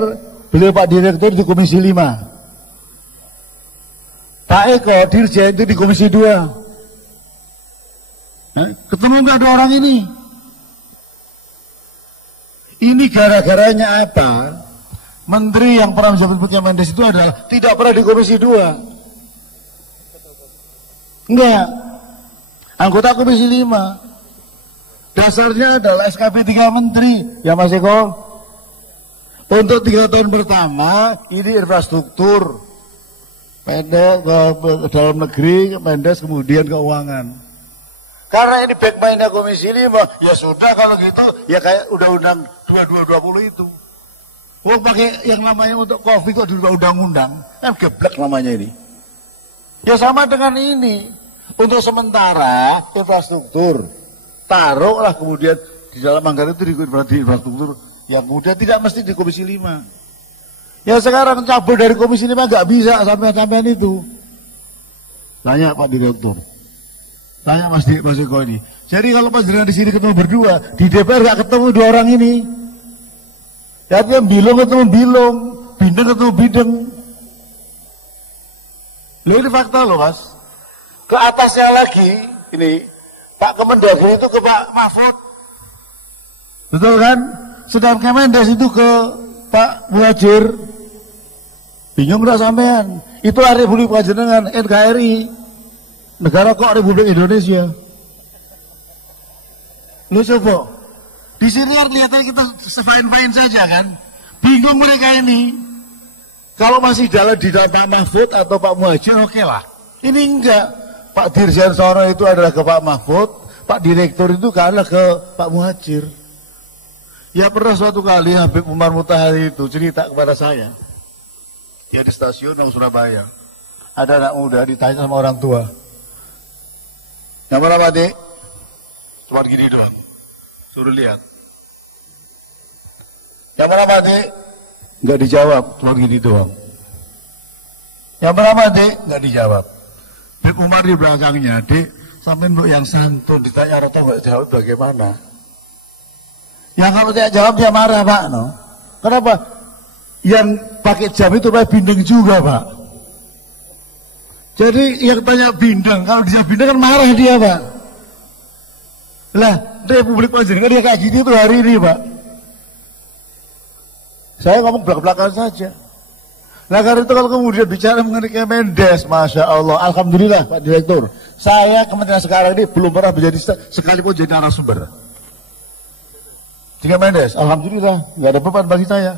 beliau Pak Direktur di Komisi 5. Pak Eko, Dirjen itu di Komisi 2. Ketemu nggak dua orang ini? Ini gara-garanya apa? Menteri yang pernah menjabat sebagai Mendes itu adalah tidak pernah di Komisi 2. Enggak. Anggota Komisi 5. Dasarnya adalah SKP 3 Menteri. Ya Mas Eko? Untuk 3 tahun pertama, ini infrastruktur. Mendes ke dalam negeri, Mendes kemudian keuangan. Karena ini backmainnya Komisi 5, ya sudah kalau gitu, ya kayak undang-undang 2220 itu. Wong pakai yang namanya untuk COVID kok di undang-undang, kan geblek namanya ini. Ya sama dengan ini, untuk sementara infrastruktur, taruhlah kemudian di dalam anggaran itu di infrastruktur, yang kemudian tidak mesti di Komisi 5. Ya sekarang cabut dari Komisi 5 nggak bisa sampai-sampai itu. Tanya Pak Direktur, tanya Mas Eko ini. Jadi kalau Pak Jenderal di sini ketemu berdua, di DPR nggak ketemu dua orang ini. Artinya bilong ketemu bilong, bindeng ketemu bindeng. Loh ini fakta loh Mas. Ke atasnya lagi, ini Pak Kemendagri itu ke Pak Mahfud. Betul kan? Sedang Kemendes itu ke Pak Muhajir. Bingung gak sampean? Itulah Republik Panjenengan, NKRI. Negara kok Republik Indonesia. Lu coba. Di sini kelihatan kita fine-fine saja kan. Bingung mereka ini. Kalau masih di dalam Pak Mahfud atau Pak Muhajir oke lah. Ini enggak. Pak Dirjen Sono itu adalah ke Pak Mahfud, Pak Direktur itu kalah ke Pak Muhajir. Ya pernah suatu kali Habib Umar Mutahari itu cerita kepada saya. Ya di stasiun Surabaya. Ada anak muda ditanya sama orang tua. Yang mana Pak Dek? Cuma gini doang. Suruh lihat. Yang mana Pak Dek? Nggak dijawab, cuma gini doang. Yang mana Pak Dek? Nggak dijawab. Habib Umar di belakangnya, Dek, sampai untuk yang santun ditanya orang tua nggak jawab bagaimana? Yang kalau tidak jawab dia marah Pak, no? Kenapa? Yang pakai jam itu Pak bindeng juga Pak. Jadi yang tanya bindeng, kalau dia bindeng kan marah dia Pak. Lah, Republik Panjenengan dia kayak gini tuh hari ini Pak. Saya ngomong belak-belakan saja. Nah karena itu kalau kemudian bicara mengenai Kemendes, Masya Allah, Alhamdulillah Pak Direktur, saya kementerian sekarang ini belum pernah menjadi sekalipun jadi narasumber. Di Kemendes, Alhamdulillah, nggak ada beban bagi saya.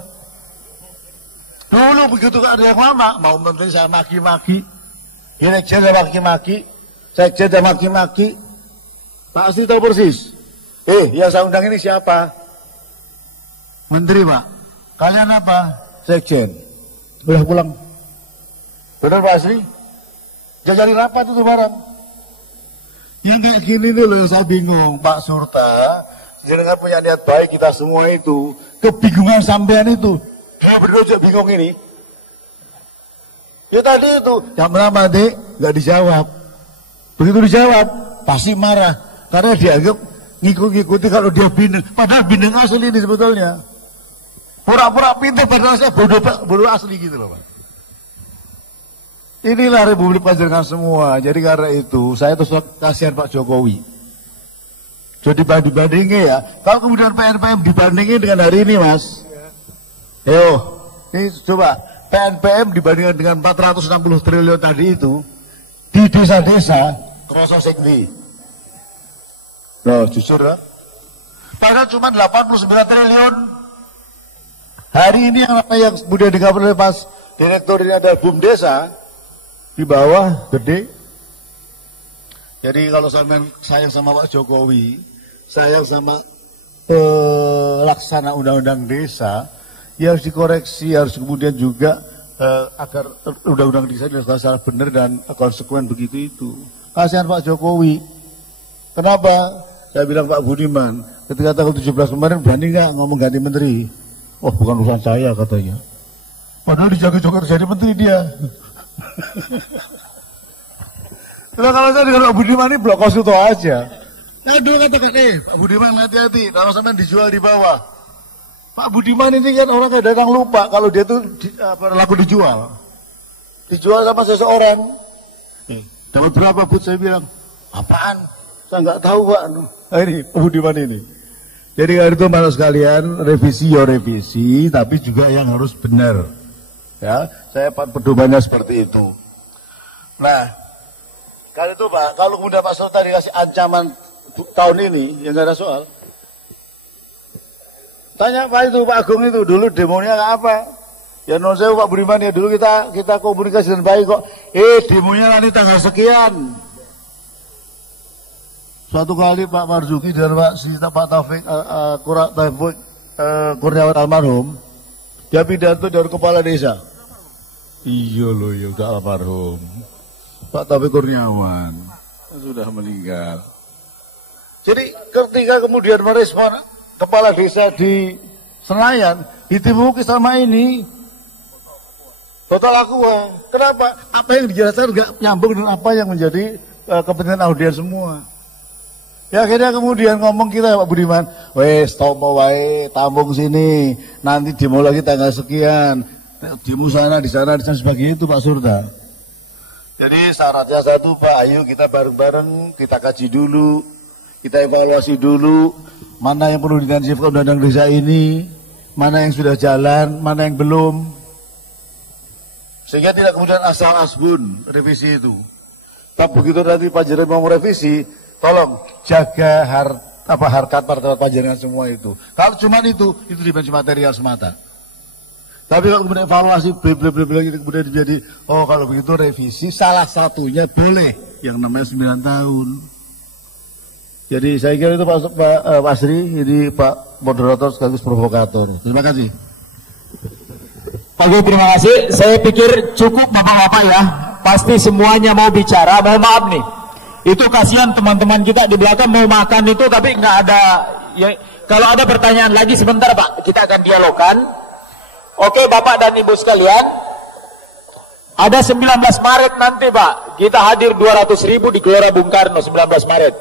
Dulu begitu ada yang lama, mau menteri saya maki-maki, direktur saya maki-maki, sekjen saya maki-maki, Pak Asri tahu persis. Yang saya undang ini siapa? Menteri Pak. Kalian apa? Sekjen. Udah pulang. Benar Pak Asri? Jajari rapat itu barang. Yang kayak gini nih loh yang saya bingung. Pak Surta, jangan punya niat baik kita semua itu. Kebingungan sampean itu. Dia berdua juga bingung ini. Ya tadi itu. Yang pertama Dek, nggak dijawab. Begitu dijawab, pasti marah. Karena dianggap ngikuti kalau dia bindeng. Padahal bindeng asli ini sebetulnya. Pura-pura pintar padahal saya bodoh asli gitu loh Pak. Inilah Republik Panjenengan semua. Jadi karena itu saya terus kasihan Pak Jokowi. Jadi dibandingin ya. Kalau kemudian PNPM dibandingin dengan hari ini Mas. Yo, ini coba PNPM dibandingkan dengan 460 triliun tadi itu di desa-desa kerasa sekti. Loh jujur ya. Padahal cuma 89 triliun. Hari ini yang kemudian dikabur oleh Mas Direktur ini adalah BUM Desa, di bawah gede. Jadi kalau sayang sama Pak Jokowi, sayang sama pelaksana undang-undang desa, ya harus dikoreksi, harus kemudian juga agar undang-undang desa dilakukan secara benar dan konsekuen begitu itu. Kasihan Pak Jokowi. Kenapa? Saya bilang Pak Budiman, ketika tanggal 17 kemarin berani nggak ngomong ganti menteri? Oh bukan urusan saya katanya. Padahal dijaga-jaga jadi menteri dia. Nah, kalau saya dengan Pak Budiman ini blok konsulto aja. Nah dulu katakan, Pak Budiman hati-hati, kalau sampai dijual di bawah. Pak Budiman ini kan orang kadang lupa kalau dia tuh laku dijual. Dijual sama seseorang. Dapat berapa Bud? Saya bilang, apaan? Saya nggak tahu Pak. Nah, ini Pak Budiman ini. Jadi hari itu malu sekalian, revisi ya revisi, tapi juga yang harus benar. Ya, saya pedomannya seperti itu. Nah, kali itu Pak, kalau kemudian Pak Sultan dikasih ancaman tahun ini, ya nggak ada soal. Tanya Pak itu, Pak Agung itu dulu demonya apa? Ya non saya Pak Budiman ya dulu kita komunikasi dengan baik kok. Demonya nanti tanggal sekian. Suatu kali Pak Marzuki dan Pak Taufik Kurniawan almarhum, dia pidato dari kepala desa. Iya loh, ya udah almarhum. Pak Taufik Kurniawan sudah meninggal. Jadi ketika kemudian merespon kepala desa di Senayan, ditimuki sama ini total aqua. Kenapa? Apa yang dijelaskan nggak nyambung dengan apa yang menjadi kepentingan audiens semua. Ya akhirnya kemudian ngomong kita Pak Budiman, wes tomo wae tambung sini, nanti demo lagi tanggal sekian, demo sana di sana sebagainya itu Pak Surta. Jadi syaratnya satu Pak, ayo kita bareng-bareng, kita kaji dulu, kita evaluasi dulu, mana yang perlu diintensifkan undang-undang desa ini, mana yang sudah jalan, mana yang belum. Sehingga tidak kemudian asal asbun revisi itu. Tapi begitu nanti Pak Jenderal mau revisi, tolong jaga harkat martabat panjenengan semua itu. Kalau cuma itu dimensi material semata. Tapi kalau kemudian evaluasi kemudian jadi kalau begitu revisi salah satunya boleh yang namanya 9 tahun. Jadi saya kira itu Pak Sri, ini Pak moderator sekaligus provokator. Terima kasih. Oke, terima kasih. Saya pikir cukup Bapak-bapak ya. Pasti semuanya mau bicara. Mohon maaf nih. Itu kasihan teman-teman kita di belakang mau makan itu tapi nggak ada. Ya, kalau ada pertanyaan lagi sebentar Pak, kita akan dialogkan. Oke Bapak dan Ibu sekalian, ada 19 Maret nanti Pak, kita hadir 200.000 di Gelora Bung Karno 19 Maret.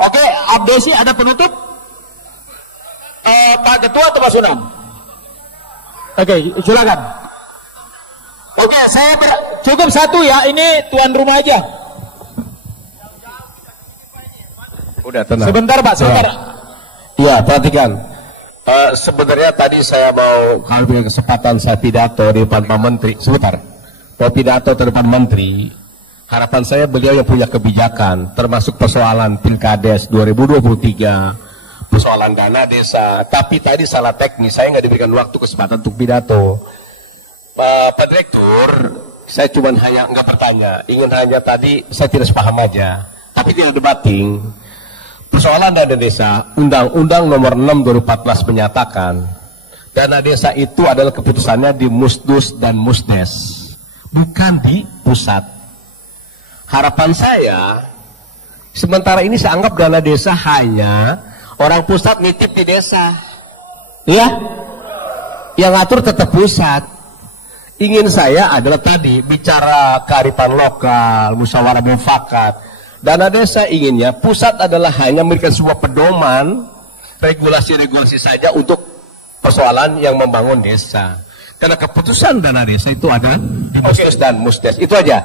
Oke, Abdesi ada penutup? Pak Ketua atau Pak Sunam? Oke, silakan. Oke, saya cukup satu ya, ini tuan rumah aja. Udah tenang. Sebentar Pak, sebentar. Iya, perhatikan. Sebenarnya tadi saya mau, kalau punya kesempatan saya pidato di depan Pak Menteri, sebentar. Mau pidato di depan Menteri, harapan saya beliau yang punya kebijakan, termasuk persoalan Pilkades 2023, persoalan dana desa. Tapi tadi salah teknis, saya nggak diberikan waktu kesempatan untuk pidato. Pak Direktur, saya cuma hanya nggak bertanya, ingin hanya tadi saya tidak sepaham aja, tapi tidak debating. Persoalan dana desa, Undang-Undang Nomor 6 2014 menyatakan dana desa itu adalah keputusannya di Musdus dan Musdes, bukan di pusat. Harapan saya, sementara ini saya anggap dana desa hanya orang pusat nitip di desa, ya, yang ngatur tetap pusat. Ingin saya adalah tadi bicara kearifan lokal, musyawarah mufakat. Dana desa inginnya pusat adalah hanya memberikan sebuah pedoman, regulasi-regulasi saja untuk persoalan yang membangun desa. Karena keputusan dana desa itu ada di Musdes dan Musdes. Itu aja.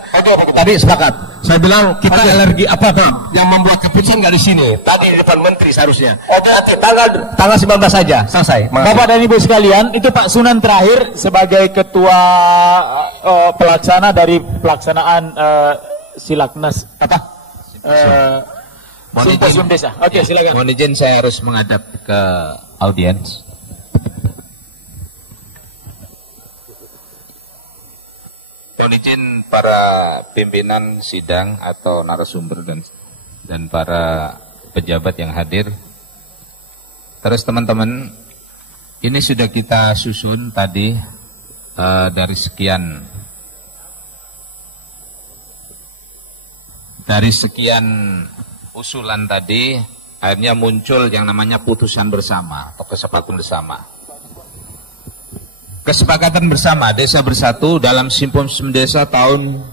Tadi sepakat. Saya bilang kita alergi apa yang membuat keputusan nggak di sini. Tadi di depan Menteri seharusnya. Oke, tanggal 19 saja selesai. Bapak dan Ibu sekalian, itu Pak Sunan terakhir sebagai ketua pelaksana dari pelaksanaan Silaknas Simposium Desa. Oke, silakan. Mohon izin saya harus menghadap ke audiens. Mohon izin para pimpinan sidang atau narasumber dan para pejabat yang hadir. Terus teman-teman, ini sudah kita susun tadi dari sekian usulan tadi, akhirnya muncul yang namanya putusan bersama atau kesepakatan bersama. Kesepakatan bersama Desa Bersatu dalam Simposium Desa tahun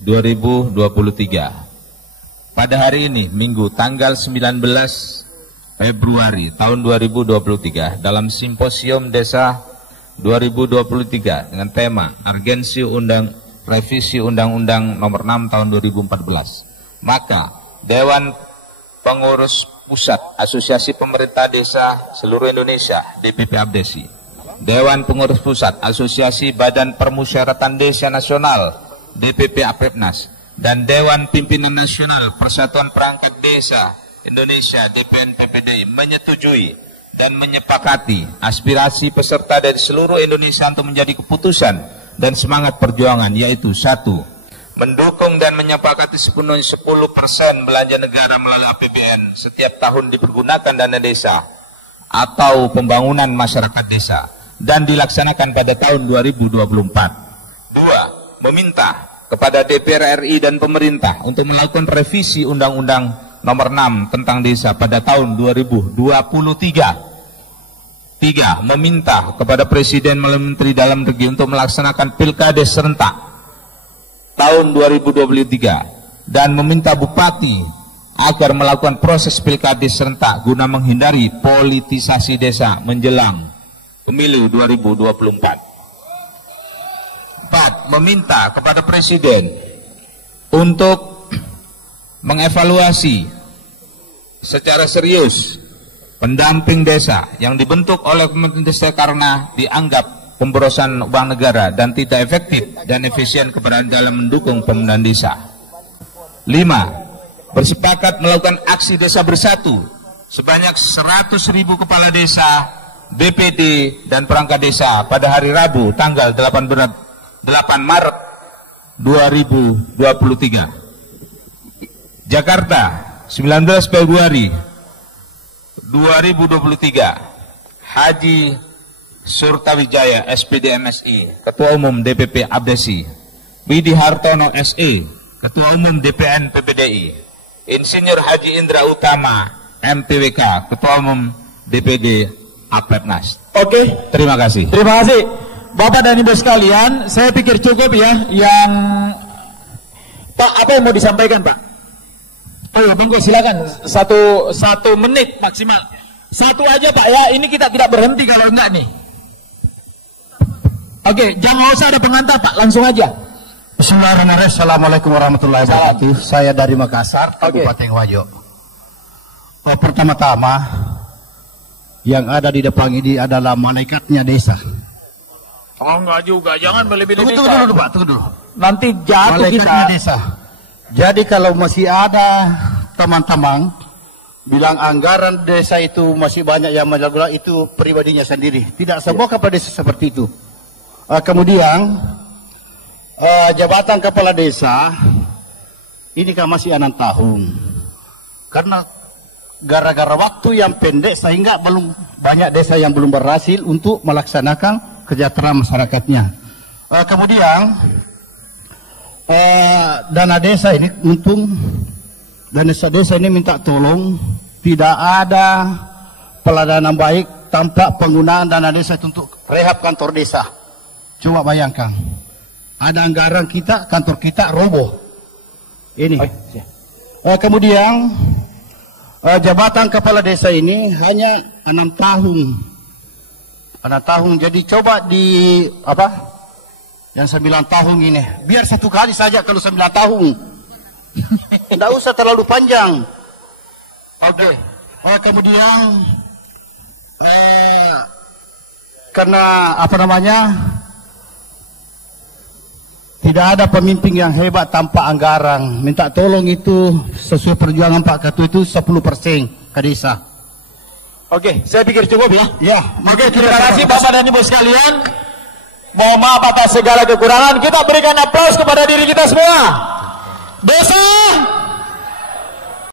2023. Pada hari ini, Minggu tanggal 19 Februari tahun 2023, dalam Simposium Desa 2023 dengan tema Urgensi Revisi Undang-Undang Nomor 6 tahun 2014. Maka Dewan Pengurus Pusat Asosiasi Pemerintah Desa Seluruh Indonesia DPP Abdesi, Dewan Pengurus Pusat Asosiasi Badan Permusyawaratan Desa Nasional DPP Apepnas, dan Dewan Pimpinan Nasional Persatuan Perangkat Desa Indonesia DPN PPDI menyetujui dan menyepakati aspirasi peserta dari seluruh Indonesia untuk menjadi keputusan dan semangat perjuangan, yaitu 1. Mendukung dan menyepakati sepenuhnya 10% belanja negara melalui APBN setiap tahun dipergunakan dana desa atau pembangunan masyarakat desa dan dilaksanakan pada tahun 2024. 2. Meminta kepada DPR RI dan pemerintah untuk melakukan revisi Undang-Undang Nomor 6 tentang desa pada tahun 2023. 3. Meminta kepada Presiden melalui Menteri Dalam Negeri untuk melaksanakan Pilkades serentak tahun 2023 dan meminta Bupati agar melakukan proses Pilkades serentak guna menghindari politisasi desa menjelang Pemilu 2024. 4. Meminta kepada Presiden untuk mengevaluasi secara serius pendamping desa yang dibentuk oleh Kementerian Desa karena dianggap pemborosan uang negara dan tidak efektif dan efisien kepada dalam mendukung pembangunan desa. 5. Bersepakat melakukan aksi desa bersatu sebanyak 100.000 kepala desa, BPD dan perangkat desa pada hari Rabu tanggal 8 Maret 2023. Jakarta, 19 Februari 2023. Haji Surtawijaya SPD MSI, Ketua Umum DPP Abdesi. Widi Hartono SE, Ketua Umum DPN PPDI. Insinyur Haji Indra Utama MPWK, Ketua Umum DPD Apepnas. Oke, terima kasih. Terima kasih Bapak dan Ibu sekalian. Saya pikir cukup ya yang Pak, apa yang mau disampaikan Pak? Oh, monggo silakan. Satu menit maksimal. Satu aja Pak ya. Ini kita tidak berhenti kalau enggak nih. Oke, jangan usah ada pengantar Pak, langsung aja. Bismillahirrahmanirrahim. Assalamualaikum warahmatullahi wabarakatuh. Saya dari Makassar, Kabupaten Wajo. Pertama-tama yang ada di depan ini adalah malaikatnya desa. Oh, enggak juga, jangan berlebih-lebih. Tunggu dulu Pak, tunggu dulu. Nanti jatuh malaikatnya kita. Desa. Jadi kalau masih ada teman-teman bilang anggaran desa itu masih banyak yang menjaga, itu pribadinya sendiri. Tidak semua kepala desa seperti itu. Kemudian jabatan kepala desa ini kan masih 6 tahun. Karena gara-gara waktu yang pendek sehingga belum banyak desa yang belum berhasil untuk melaksanakan kesejahteraan masyarakatnya. Kemudian dana desa ini untung dana desa ini minta tolong, tidak ada pelayanan baik tanpa penggunaan dana desa untuk rehab kantor desa. Coba bayangkan, ada anggaran kita, kantor kita roboh. Ini. Kemudian jabatan kepala desa ini hanya 6 tahun. 6 tahun. Jadi coba di apa? Yang 9 tahun ini, biar 1 kali saja kalau 9 tahun. Tidak usah terlalu panjang. Oke. Kemudian karena apa namanya, Tidak ada pemimpin yang hebat tanpa anggaran. Minta tolong itu sesuai perjuangan Pak Ketua itu 10% ke desa. Oke, saya pikir cukup ya. Ya. Oke, terima kasih Bapak dan Ibu sekalian. Mohon maaf atas segala kekurangan. Kita berikan aplaus kepada diri kita semua. Desa